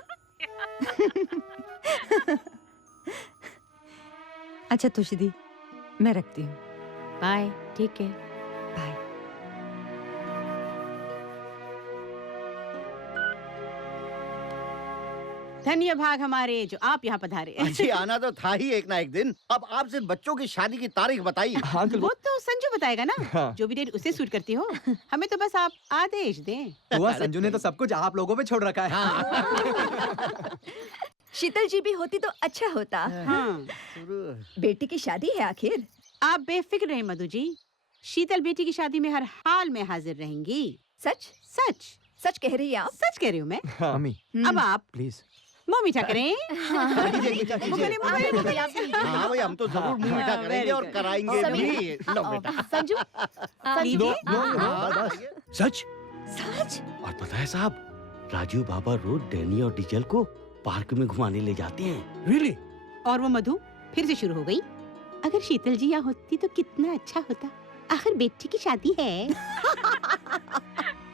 अच्छा तोशी दी, मैं रखती हूँ। बाय। ठीक है, बाय। धन्य भाग हमारे जो आप यहाँ पधारे। जी आना तो था ही एक ना एक दिन। अब आप सिर्फ बच्चों की शादी की तारीख बताइए। वो तो संजू बताएगा ना। हाँ। जो भी डेट उसे सूट करती हो। हमें तो बस आप आदेश दें। हुआ संजू ने तो सब कुछ आप लोगों पे छोड़ रखा है। शीतल जी भी होती तो अच्छा होता। हाँ। बेटी की शादी है आखिर। आप बेफिक्र रहें मधु जी, शीतल बेटी की शादी में हर हाल में हाजिर रहेंगी। सच? सच सच कह रही है आप? सच कह रही हूँ मैं। मम्मी अब आप प्लीज मुंह मीठा करें। हाँ भाई, हम तो जरूर मुंह मीठा करेंगे और कराएंगे भी। लो बेटा। संजू लीजिए। सच? सच? और पता है साहब, राजीव बाबा रोज डैनी और डीजल को पार्क में घुमाने ले जाते हैं। रियली? और वो मधु फिर से शुरू हो गई। अगर शीतल जी यहाँ होती तो कितना अच्छा होता। आखिर बेटी की शादी है।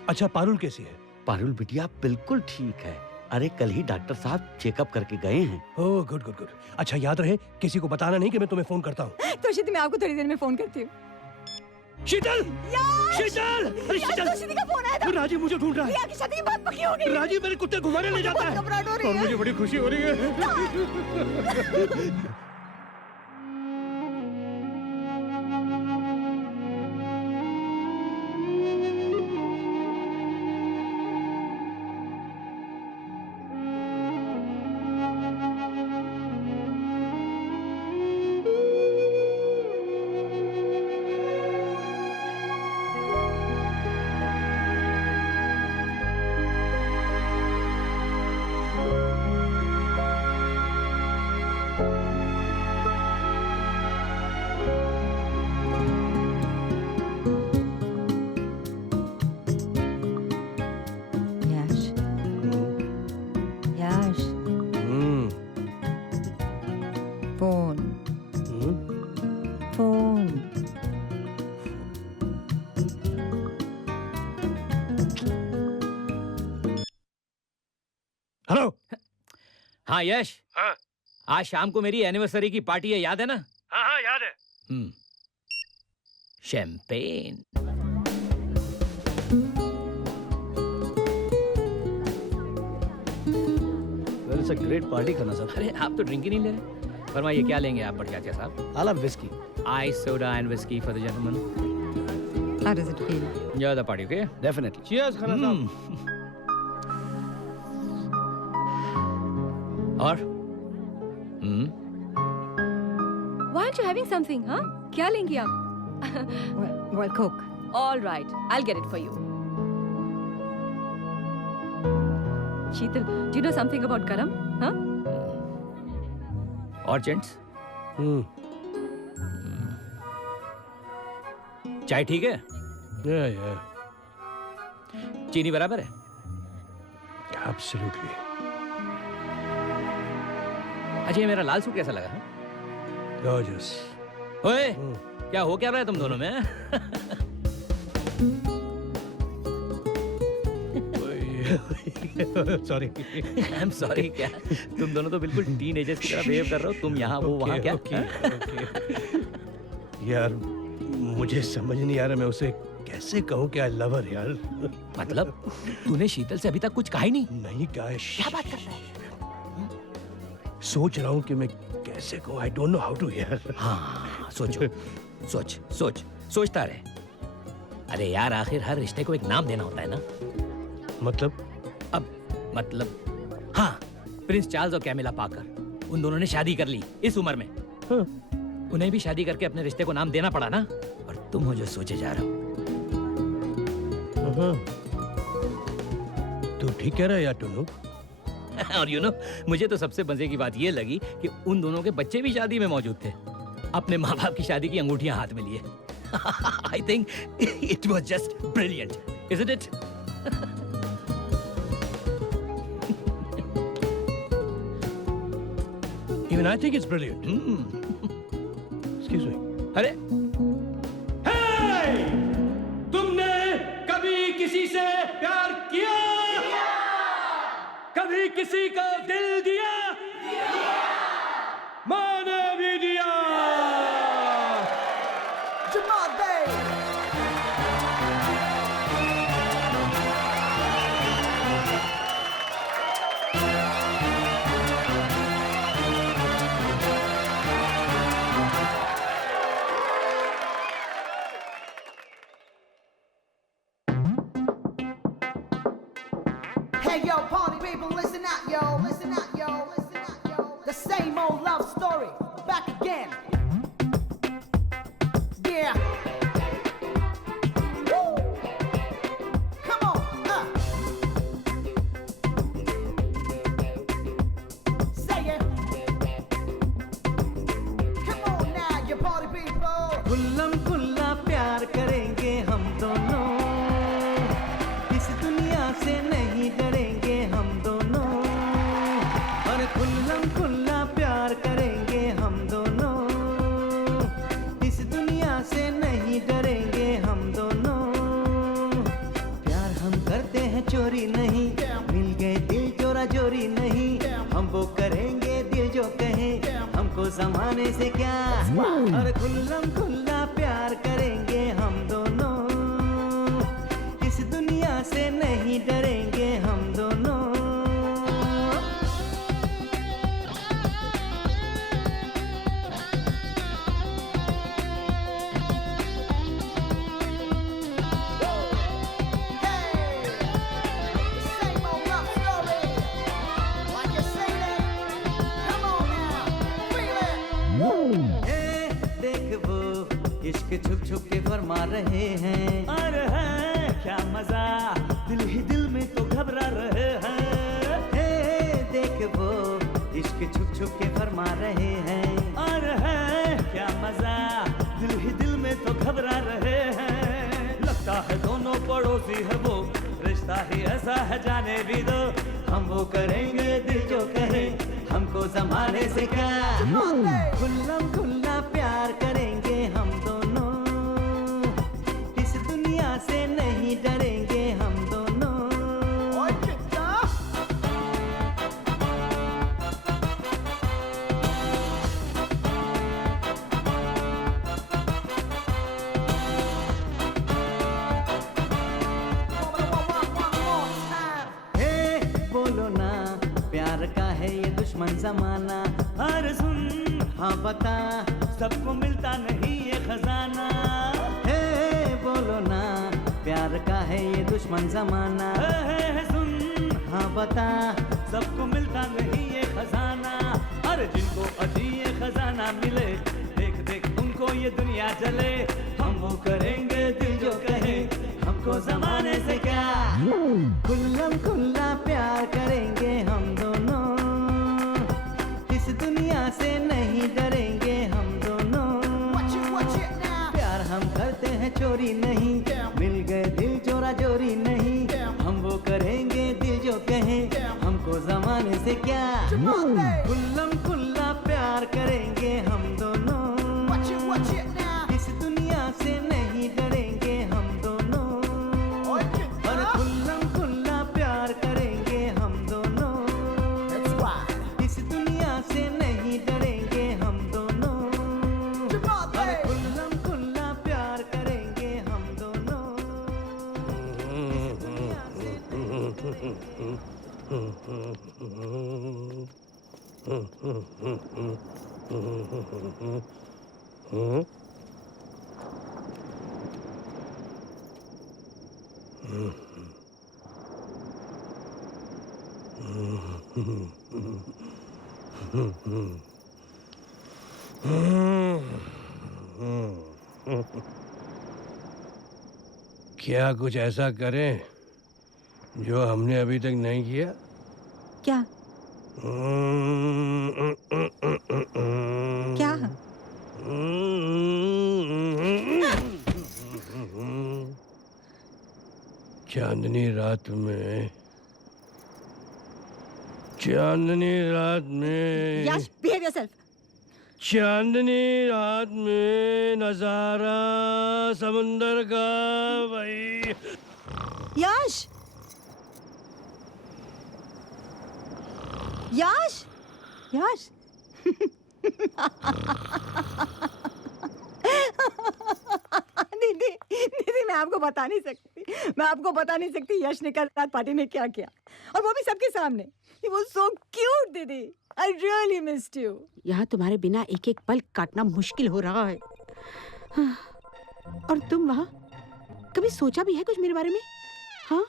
अच्छा पारुल कैसी है? पारुल बिटिया बिल्कुल ठीक है। अरे कल ही डॉक्टर साहब चेकअप करके गए हैं। Oh good good good. अच्छा याद रहे किसी को बताना नहीं कि मैं तुम्हें फोन करता हूँ। तोशी दी, मैं आपको थोड़ी देर में फोन करती हूँ। शीतल! शीतल! अरे शीतल! तोशी दी का फोन आया था। राजीव मुझे ढूंढ रहा है। रिया की शादी की बात पक्की हो गई। राजीव मेरे कुत्ते घुमाने ले जाता है। घबराहट हो रही और है। मुझे बड़ी खुशी हो रही है। हाँ यश। हाँ आज शाम को मेरी एनिवर्सरी की पार्टी है, याद है ना? हाँ हाँ याद है। Champagne. Well, it's a great party करना सर। अरे आप तो ड्रिंक ही नहीं ले रहे। फरमाइए क्या लेंगे आप बढ़िया साहब? I'll have whiskey. Ice soda and whiskey for the gentleman. How does it feel? Enjoy the party, okay? Definitely. Cheers खाना साहब। और? Why aren't you having something, huh? क्या लेंगी आप? Well, Coke. All right, I'll get it for you. Sheetal, do you know something about Karam? Huh? और gents? चाय ठीक है? Yeah. चीनी बराबर है? Absolutely. अच्छा ये मेरा लाल सूट कैसा लगा? Gorgeous. ओए, क्या हो क्या रहा है तुम दोनों में? Sorry. I'm sorry क्या? तुम दोनों तो बिल्कुल टीनेजर्स की तरह बिहेव कर रहे हो। तुम यहाँ वो वहाँ क्या? यार मुझे समझ नहीं आ रहा मैं उसे कैसे कहूँ कि I love her यार। मतलब तूने शीतल से अभी तक कुछ कहा ही नहीं? नहीं कहा है। क्या बात कर रहा है? सोच रहा हूँ कि मैं कैसे कहूँ। I don't know how to यार। हाँ सोचो, सोचता रहे। अरे यार आखिर हर रिश्ते को एक नाम देना होता है ना? मतलब हाँ, प्रिंस चार्ल्स और कैमिला पाकर, उन दोनों ने शादी कर ली इस उम्र में। उन्हें भी शादी करके अपने रिश्ते को नाम देना पड़ा ना। और तुम हो जो सोचे जा रहे हो। तू ठीक कह रहा है यार टुनू। और यू नो मुझे तो सबसे मजे की बात ये लगी कि उन दोनों के बच्चे भी शादी में मौजूद थे, अपने माँ बाप की शादी की अंगूठियां हाथ में लिए। I think it was just brilliant, isn't it? Even I think it's brilliant. Excuse me. अरे Hey! तुमने कभी किसी से प्यार किया? कभी किसी को दिल दिया? मैंने भी दिया। Jamal Bay. Hey yo, party people, listen out, yo, listen out, yo, listen out, yo. The same old love story, back again. Yeah. Woo. Come on, say it. Come on now, you party people. खुल्लम खुल्ला प्यार करेंगे हम दोनों, इस दुनिया से नहीं डरेंगे हम दोनों। और खुल्लम खुल्ला प्यार करेंगे हम दोनों, इस दुनिया से नहीं डरेंगे हम दोनों। प्यार हम करते हैं चोरी नहीं, मिल गए दिल चोरा चोरी नहीं। हम वो करेंगे दिल जो कहे, हमको जमाने से क्या। और खुल्लम खुल्ला प्यार करेंगे हम दोनों, इस दुनिया से नहीं डरेंगे हम दोनों। Same old love story. Like you say that. Come on now, feel it. ए, देख वो इश्क छुप छुप के फरमा रहे हैं। और है क्या मजा, दिल ही दिल में तो घबरा रहे हैं। ए, देख वो इश्क छुप छुप के फरमा रहे हैं। और है क्या मजा, दिल ही दिल में तो घबरा रहे हैं। लगता है दोनों पड़ोसी है वो, रिश्ता ही ऐसा है जाने भी दो। हम वो करेंगे दिल जो कहे, हमको जमाने से क्या। खुल्लम खुल्ला प्यार करेंगे हम दोनों, इस दुनिया से नहीं डरेंगे हम दोनों। दुश्मन जमाना। अरे सुन हाँ बता, सबको मिलता नहीं ये खजाना। हे बोलो ना, प्यार का है ये दुश्मन जमाना। हे सुन हाँ बता, सबको मिलता नहीं ये खजाना। अरे जिनको अभी ये खजाना मिले, देख देख उनको ये दुनिया जले। हम वो करेंगे दिल जो कहे, हमको जमाने से क्या। खुल्लम खुल्ला प्यार करेंगे हम दोनों, इस दुनिया से नहीं डरेंगे हम दोनों। प्यार हम करते हैं चोरी नहीं, मिल गए दिल चोरा चोरी नहीं। हम वो करेंगे दिल जो कहे, हमको जमाने से क्या। खुल्लम खुल्ला प्यार करेंगे हम दोनों, इस दुनिया से नहीं डरेंगे हम दोनों। और खुल्लम खुल्ला प्यार करेंगे हम दोनों, इस दुनिया से नहीं डरेंगे हम दोनों। और खुल्लम खुल्ला प्यार करेंगे हम दोनों, इस दुनिया से क्या कुछ ऐसा करें जो हमने अभी तक नहीं किया? क्या क्या चांदनी रात में यश, behave yourself. चांदनी रात में नजारा समंदर का भाई। यश, यश, यश। दीदी, दीदी मैं आपको बता नहीं सकती यश ने कल रात पार्टी में क्या किया, और वो भी सबके सामने। He was so cute, दीदी। I really missed you. यहाँ तुम्हारे बिना एक एक पल काटना मुश्किल हो रहा है। और तुम वहाँ कभी सोचा भी है कुछ मेरे बारे में? हाँ,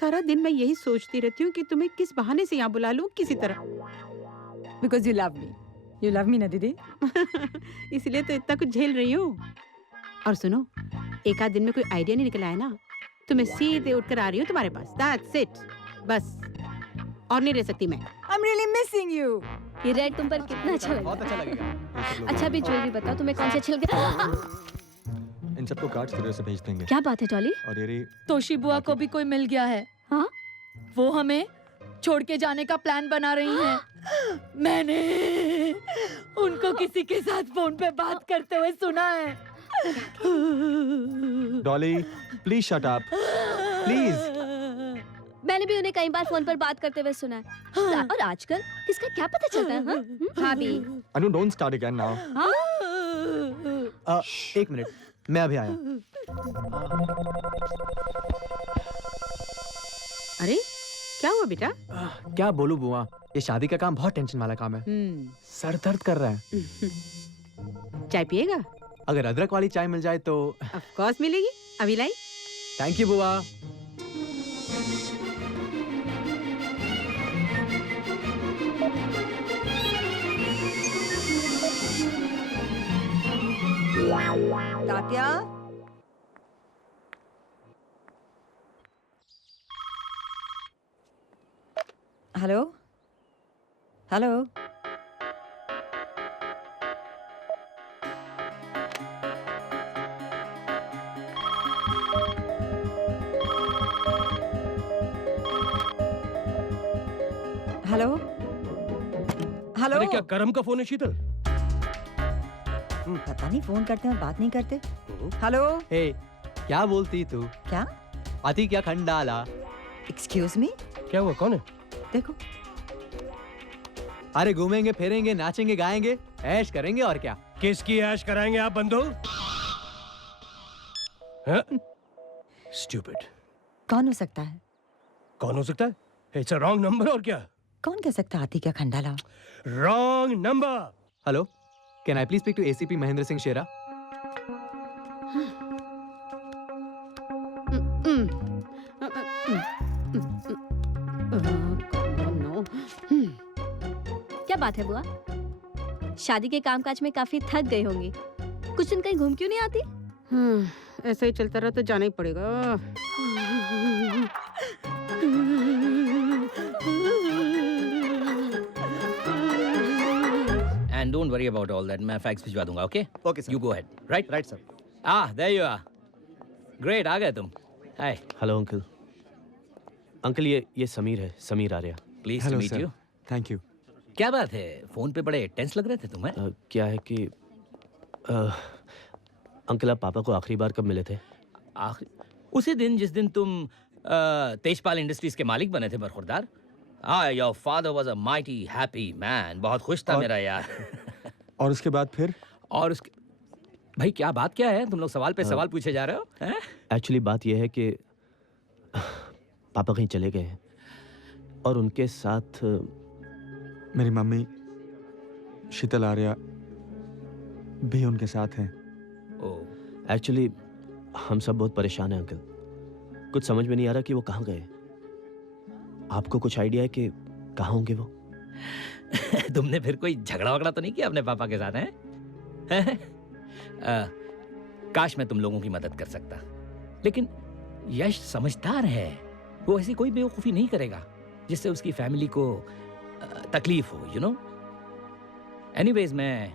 सारा दिन मैं यही सोचती रहती हूँ कि तुम्हें किस बहाने से यहाँ बुला लूँ किसी तरह। Because you love me. You love me ना दीदी? इसलिए तो इतना कुछ झेल रही हूँ। और सुनो, एक आध दिन में कोई आइडिया नहीं निकल आया ना, तो मैं सीधे उठकर आ रही हूँ तुम्हारे पास। That's it. बस और नहीं रह सकती मैं। I'm really missing you. ये रेड तुम पर कितना अच्छा लगा। बहुत अच्छा लगेगा। अच्छा भी ज्वेलरी बताओ, तुम्हें कौन सी अच्छी लगी? इन सबको कार्ड स्टूडियो से भेज देंगे। क्या बात है डॉली? और ये तोशी बुआ को भी कोई मिल गया है। हाँ? वो हमें छोड़ के जाने का प्लान बना रही हैं। मैंने उनको किसी के साथ फोन पे बात करते हुए सुना है। Dolly, please shut up, please. मैंने भी उन्हें कई बार फोन पर बात करते हुए सुना है। और आजकल किसका क्या पता चलता है? हाँ भी। अनु, डोंट स्टार्ट अगेन नाउ। एक मिनट, मैं अभी आया। अरे क्या हुआ बेटा? क्या बोलूं बुआ, ये शादी का काम बहुत टेंशन वाला काम है। सर दर्द कर रहा है। चाय पिएगा? अगर अदरक वाली चाय मिल जाए तो। ऑफ कोर्स मिलेगी, अभी लाई। थैंक यू बुआ। Tatya, hello hello. Hello hello. अरे क्या करम का फोन है शीतल? पता नहीं, फोन करते हैं बात नहीं करते। हेलो। हे, क्या बोलती तू? क्या आती क्या खंडाला? Excuse me. क्या हुआ, कौन है? देखो। अरे घूमेंगे फिरेंगे नाचेंगे गाएंगे ऐश करेंगे और क्या। किसकी ऐश कराएंगे आप बंधु? स्टूपिड। कौन हो सकता है? कौन हो सकता है? It's a wrong number. और क्या? कौन कह सकता हाथी क्या Khandala? Wrong number. Hello, can I please speak to ACP Mahendra Singh Shera? क्या बात है बुआ? शादी के कामकाज में काफी थक गई होंगी। कुछ दिन कहीं घूम क्यों नहीं आती? ऐसा ही चलता रहा तो जाना ही पड़ेगा। And don't worry about all that. मैं फैक्स भिजवा दूंगा, okay? Okay, sir. You go ahead. Right? Right, sir. There you are. Great, आ गए तुम. Hi. Hello uncle. अंकल ये समीर है, Sameer Arya. Pleased to meet you. Thank you. क्या बात है? फोन पे बड़े टेंस लग रहे थे तुम, हैं? क्या है कि अंकल आप पापा को आखिरी बार कब मिले थे? उसी दिन जिस दिन तुम तेजपाल इंडस्ट्रीज के मालिक बने थे बरखुरदार। Your father was a mighty happy man. बहुत खुश था मेरा यार। और उसके बाद फिर? और उसके भाई क्या बात क्या है? तुम लोग सवाल पे सवाल पूछे जा रहे हो, हैं? एक्चुअली बात यह है कि पापा कहीं चले गए हैं और उनके साथ मेरी मम्मी शीतल आर्या भी उनके साथ हैं। एक्चुअली हम सब बहुत परेशान हैं अंकल। कुछ समझ में नहीं आ रहा कि वो कहाँ गए। आपको कुछ आइडिया है कि कहाँ होंगे वो? तुमने फिर कोई झगड़ा वगड़ा तो नहीं किया अपने पापा के साथ, हैं? काश मैं तुम लोगों की मदद कर सकता, लेकिन यश समझदार है। वो ऐसी कोई बेवकूफ़ी नहीं करेगा जिससे उसकी फैमिली को तकलीफ हो, यू नो। एनीवेज मैं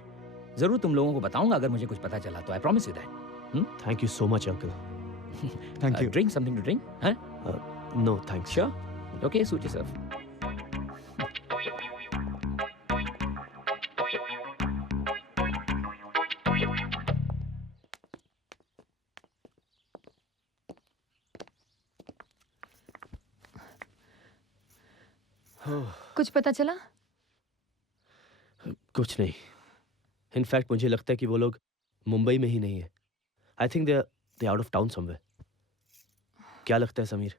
जरूर तुम लोगों को बताऊंगा अगर मुझे कुछ पता चला तो। I promise you that. Thank you so much uncle. Thank you. Drink something to drink? No thanks. Sure? Okay, suit yourself. कुछ पता चला? कुछ नहीं। इनफैक्ट मुझे लगता है कि वो लोग मुंबई में ही नहीं है। I think they out of town somewhere. क्या लगता है समीर?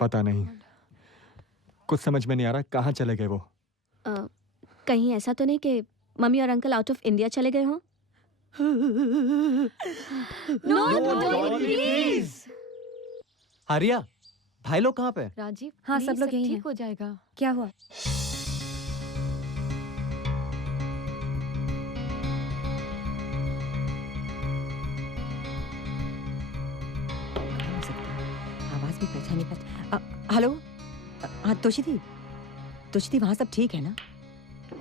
पता नहीं, कुछ समझ में नहीं आ रहा कहाँ चले गए वो। कहीं ऐसा तो नहीं कि मम्मी और अंकल आउट ऑफ इंडिया चले गए हों? No, please. आर्या, भाई लोग कहाँ पे? राजीव, हाँ, सब लोग यहीं ठीक हैं। हो जाएगा। क्या हुआ? आवाज भी पहचानी हेलो। हाँ तोशी वहाँ सब ठीक है ना?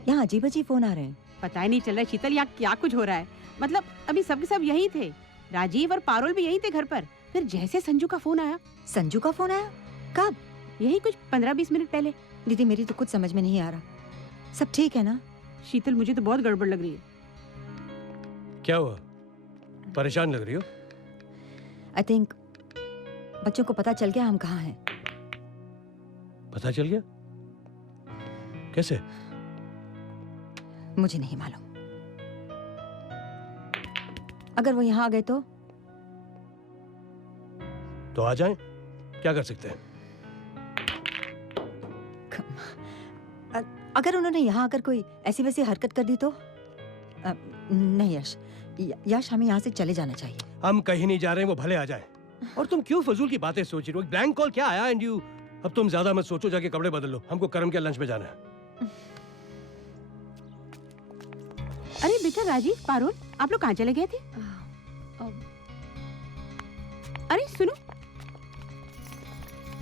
यहाँ अजीब अजीब फोन आ रहे हैं। पता ही नहीं चल रहा है शीतल, यहाँ क्या कुछ हो रहा है। मतलब अभी सब के सब यहीं थे। राजीव और पारुल भी यहीं थे घर पर। फिर जैसे संजू का फोन आया। संजू का फोन आया? कब? यही कुछ 15-20 मिनट पहले। दीदी मेरी तो कुछ समझ में नहीं आ रहा। सब ठीक है ना? शीतल मुझे तो बहुत गड़बड़ लग रही है। क्या हुआ? परेशान लग रही हो? आई थिंक बच्चों को पता चल गया हम कहाँ हैं। पता चल गया? कैसे? मुझे नहीं मालूम। अगर वो यहाँ आ गए तो आ जाएं। क्या कर सकते हैं? अगर उन्होंने यहाँ आकर कोई ऐसी वैसी हरकत कर दी तो? नहीं यश हमें यहाँ से चले जाना चाहिए। हम कहीं नहीं जा रहे हैं, वो भले आ जाए। और तुम क्यों फजूल की बातें सोच रही हो? ब्लैंक कॉल क्या आया एंड यू। अब तुम ज्यादा मत सोचो, जाके कपड़े बदल लो। हमको करम के लंच में जाना है। अरे बेटा राजीव, पारुल, आप लोग कहाँ चले गए थे? अरे सुनो,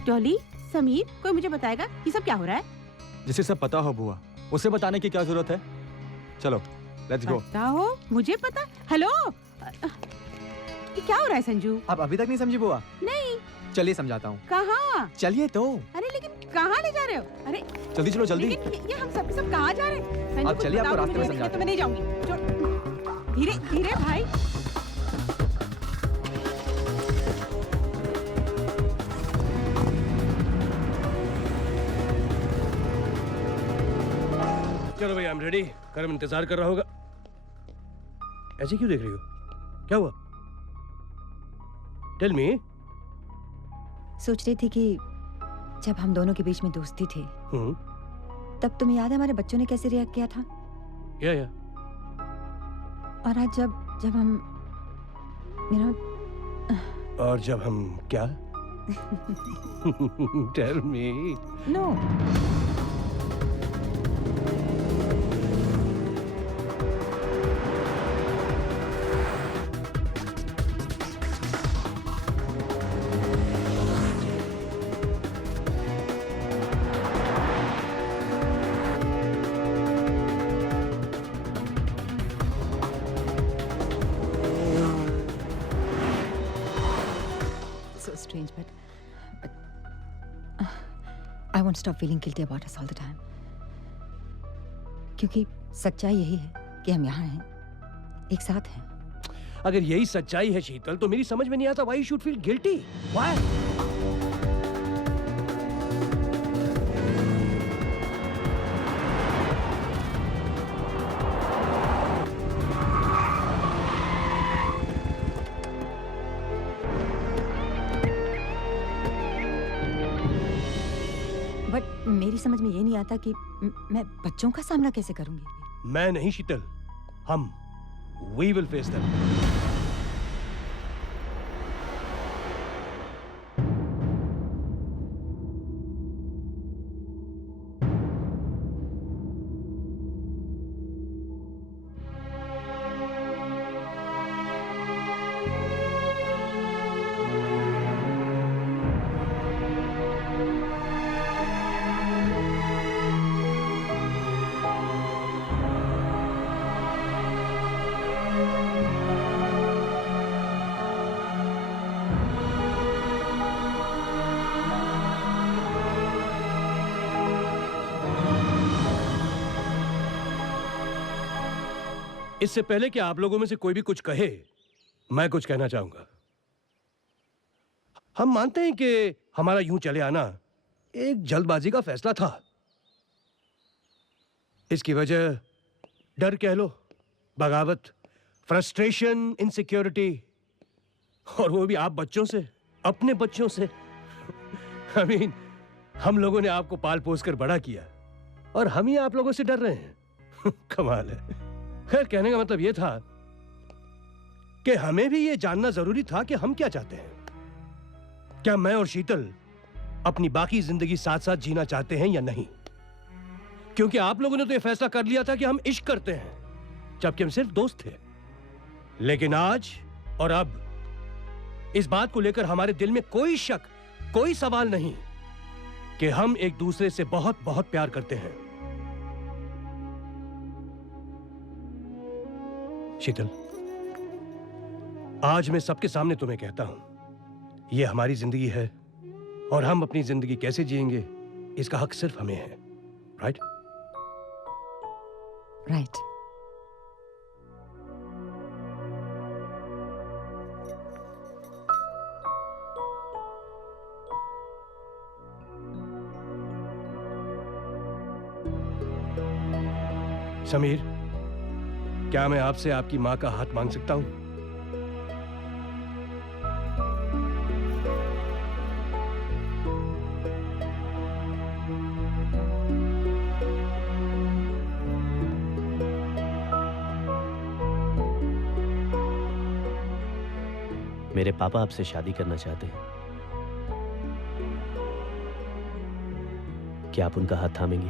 डॉली, समीर, कोई मुझे बताएगा ये सब क्या हो रहा है? जिसे सब पता हो बुआ, उसे बताने की क्या जरूरत है? चलो लेट्स गो। पता हो? मुझे पता। हेलो, ये क्या हो रहा है संजू? आप अभी तक नहीं समझी बुआ? नहीं। चलिए समझाता हूँ। कहाँ? चलिए तो। अरे लेकिन कहाँ ले जा रहे हो? अरे जल्दी चलो जल्दी। लेकिन ये हम सब कहाँ जा रहे हैं? संजू, आप चलिए, कुछ आपको बताओ रास्ते में मुझे, समझाता तो मैं नहीं जाऊंगी। धीरे धीरे भाई। चलो भाई, आई एम रेडी। करम इंतजार कर रहा होगा। ऐसे क्यों देख रही हो? क्या हुआ? Tell me. सोच रही थी कि जब हम दोनों के बीच में दोस्ती थी तब तुम्हें याद है हमारे बच्चों ने कैसे रिएक्ट किया था? या और आज जब हम और जब हम क्या? Tell me. No. So strange, but I won't stop feeling guilty about us all the time. क्योंकि सच्चाई यही है कि हम यहाँ हैं, एक साथ हैं। अगर यही सच्चाई है शीतल, तो मेरी समझ में नहीं आता why you should feel guilty? Why? But मेरी समझ में ये नहीं आता कि मैं बच्चों का सामना कैसे करूंगी। मैं नहीं शीतल, हम We will face them. इससे पहले कि आप लोगों में से कोई भी कुछ कहे, मैं कुछ कहना चाहूंगा। हम मानते हैं कि हमारा यूं चले आना एक जल्दबाजी का फैसला था। इसकी वजह डर कह लो, बगावत, फ्रस्ट्रेशन, इनसिक्योरिटी, और वो भी आप बच्चों से, अपने बच्चों से। I mean, हम लोगों ने आपको पाल पोस कर बड़ा किया और हम ही आप लोगों से डर रहे हैं। कमाल है। खैर, कहने का मतलब यह था कि हमें भी यह जानना जरूरी था कि हम क्या चाहते हैं। क्या मैं और शीतल अपनी बाकी जिंदगी साथ साथ जीना चाहते हैं या नहीं? क्योंकि आप लोगों ने तो यह फैसला कर लिया था कि हम इश्क करते हैं, जबकि हम सिर्फ दोस्त थे। लेकिन आज और अब इस बात को लेकर हमारे दिल में कोई शक, कोई सवाल नहीं कि हम एक दूसरे से बहुत बहुत प्यार करते हैं। शीतल, आज मैं सबके सामने तुम्हें कहता हूं, यह हमारी जिंदगी है और हम अपनी जिंदगी कैसे जिएंगे इसका हक सिर्फ हमें है। राइट? राइट। समीर, क्या मैं आपसे आपकी मां का हाथ मांग सकता हूं? मेरे पापा आपसे शादी करना चाहते हैं। क्या आप उनका हाथ थामेंगी?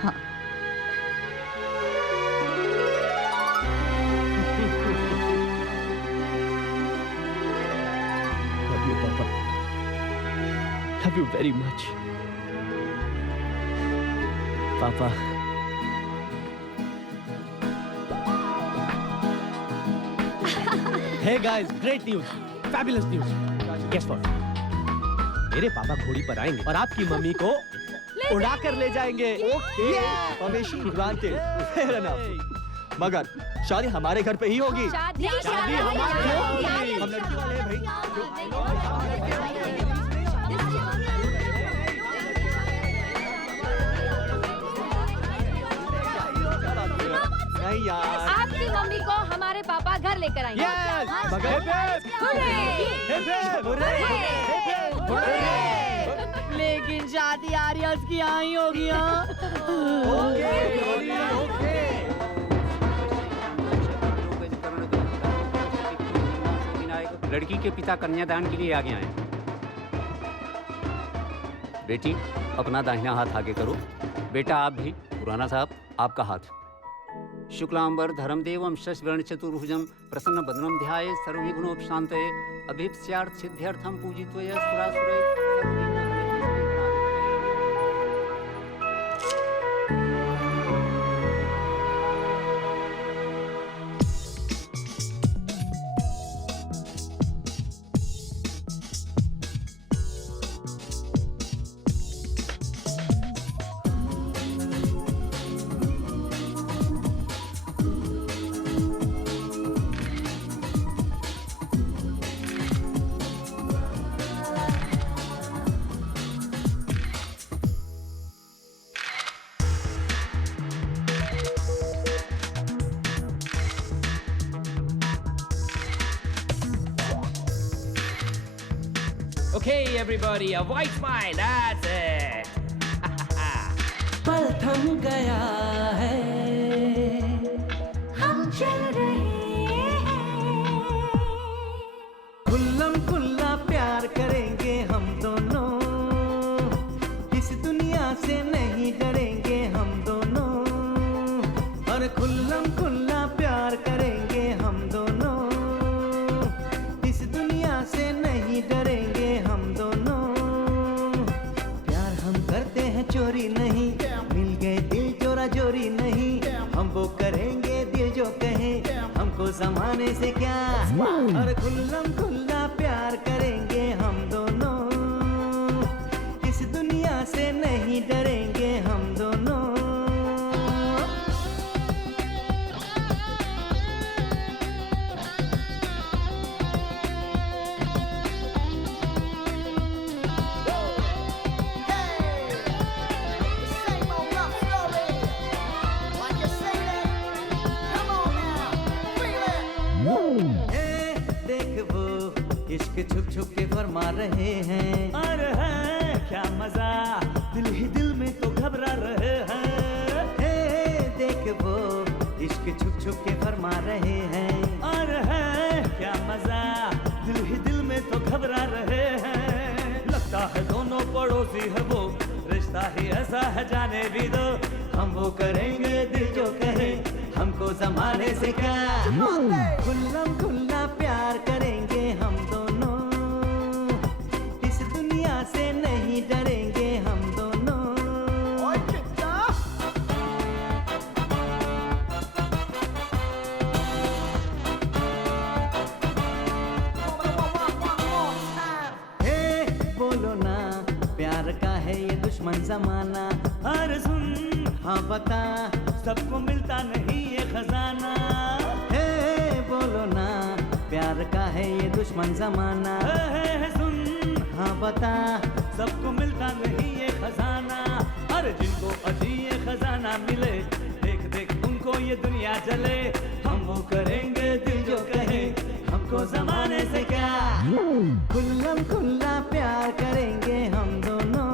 हाँ। Love you, Papa. Love you very much. Papa. Hey guys, great news, fabulous news. Guess what? मेरे पापा घोड़ी पर आएंगे और आपकी मम्मी को उड़ा कर ले जाएंगे। Okay, permission granted, fair enough. मगर शादी हमारे घर पे ही होगी। शादी हमारे घर होगी। हम लड़की वाले हैं भाई। नहीं यार। आपकी मम्मी को हमारे पापा घर लेकर आएंगे। Yes! लेकिन शादी आर्यस की यहाँ ही होगी। लड़की के पिता कन्यादान के लिए आगे आए। बेटी अपना दाहिना हाथ आगे करो। बेटा आप भी। पुराना साहब आपका हाथ। शुक्लांबर धर्मदेवम शशवर्ण चतुर्भुजम प्रसन्न बदनम ध्याये सर्वविघ्नोपशांतये अभीप्स्यार्थ सिद्ध्यर्थम पूजित्वया सुरासुरे। Okay, everybody, a white smile. That's it. पल थम गया है, हम चल रहे हैं। खुल्लम खुल्ला प्यार करेंगे हम दोनों, इस दुनिया से नहीं डरेंगे हम दोनों। और खुल्लम खुल्ला प्यार करेंगे हम दोनों, इस दुनिया से नहीं डरेंगे हम दोनों। प्यार हम करते हैं चोरी नहीं, मिल गए दिल चोरा चोरी नहीं। हम वो करेंगे दिल जो कहे, हमको जमाने से क्या। और खुल्लम खुल्ला प्यार करेंगे हम दोनों, इस दुनिया से नहीं डरेंगे हम दोनों। इश्क छुप छुप के फरमा रहे हैं। अरे है क्या मजा, दिल ही दिल में तो घबरा रहे हैं। हे देख वो इश्क छुप छुप के फरमा रहे हैं। अरे है क्या मजा, दिल ही दिल में तो घबरा रहे हैं। लगता है दोनों पड़ोसी है वो, रिश्ता ही ऐसा है जाने भी दो। हम वो करेंगे दिल जो कहे, हमको जमाने से क्या। खुल्लम खुल्ला प्यार करेंगे हम दोनों, इस दुनिया से नहीं डरेंगे हम दोनों। हे बोलो ना, प्यार का है ये दुश्मन जमाना। अरे सुन हाँ बता, सबको मिलता नहीं ये खजाना। हे बोलो ना, प्यार का है ये दुश्मन जमाना। हे सुन हाँ बता, सबको मिलता नहीं ये खजाना। अरे जिनको अजी ये खजाना मिले, देख देख उनको ये दुनिया जले। हम वो करेंगे दिल जो कहे, हमको जमाने से क्या। खुल्लम खुल्ला प्यार करेंगे हम दोनों,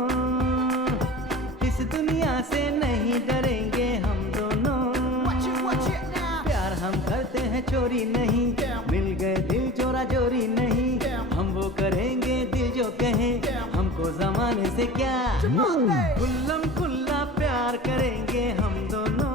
इस दुनिया से नहीं डरेंगे हम दोनों। प्यार हम करते हैं चोरी नहीं, मिल गए दिल चोरा चोरी नहीं। हम वो करेंगे दिल जो कहे, हमको जमाने से क्या। खुल्लम खुल्ला प्यार करेंगे हम दोनों,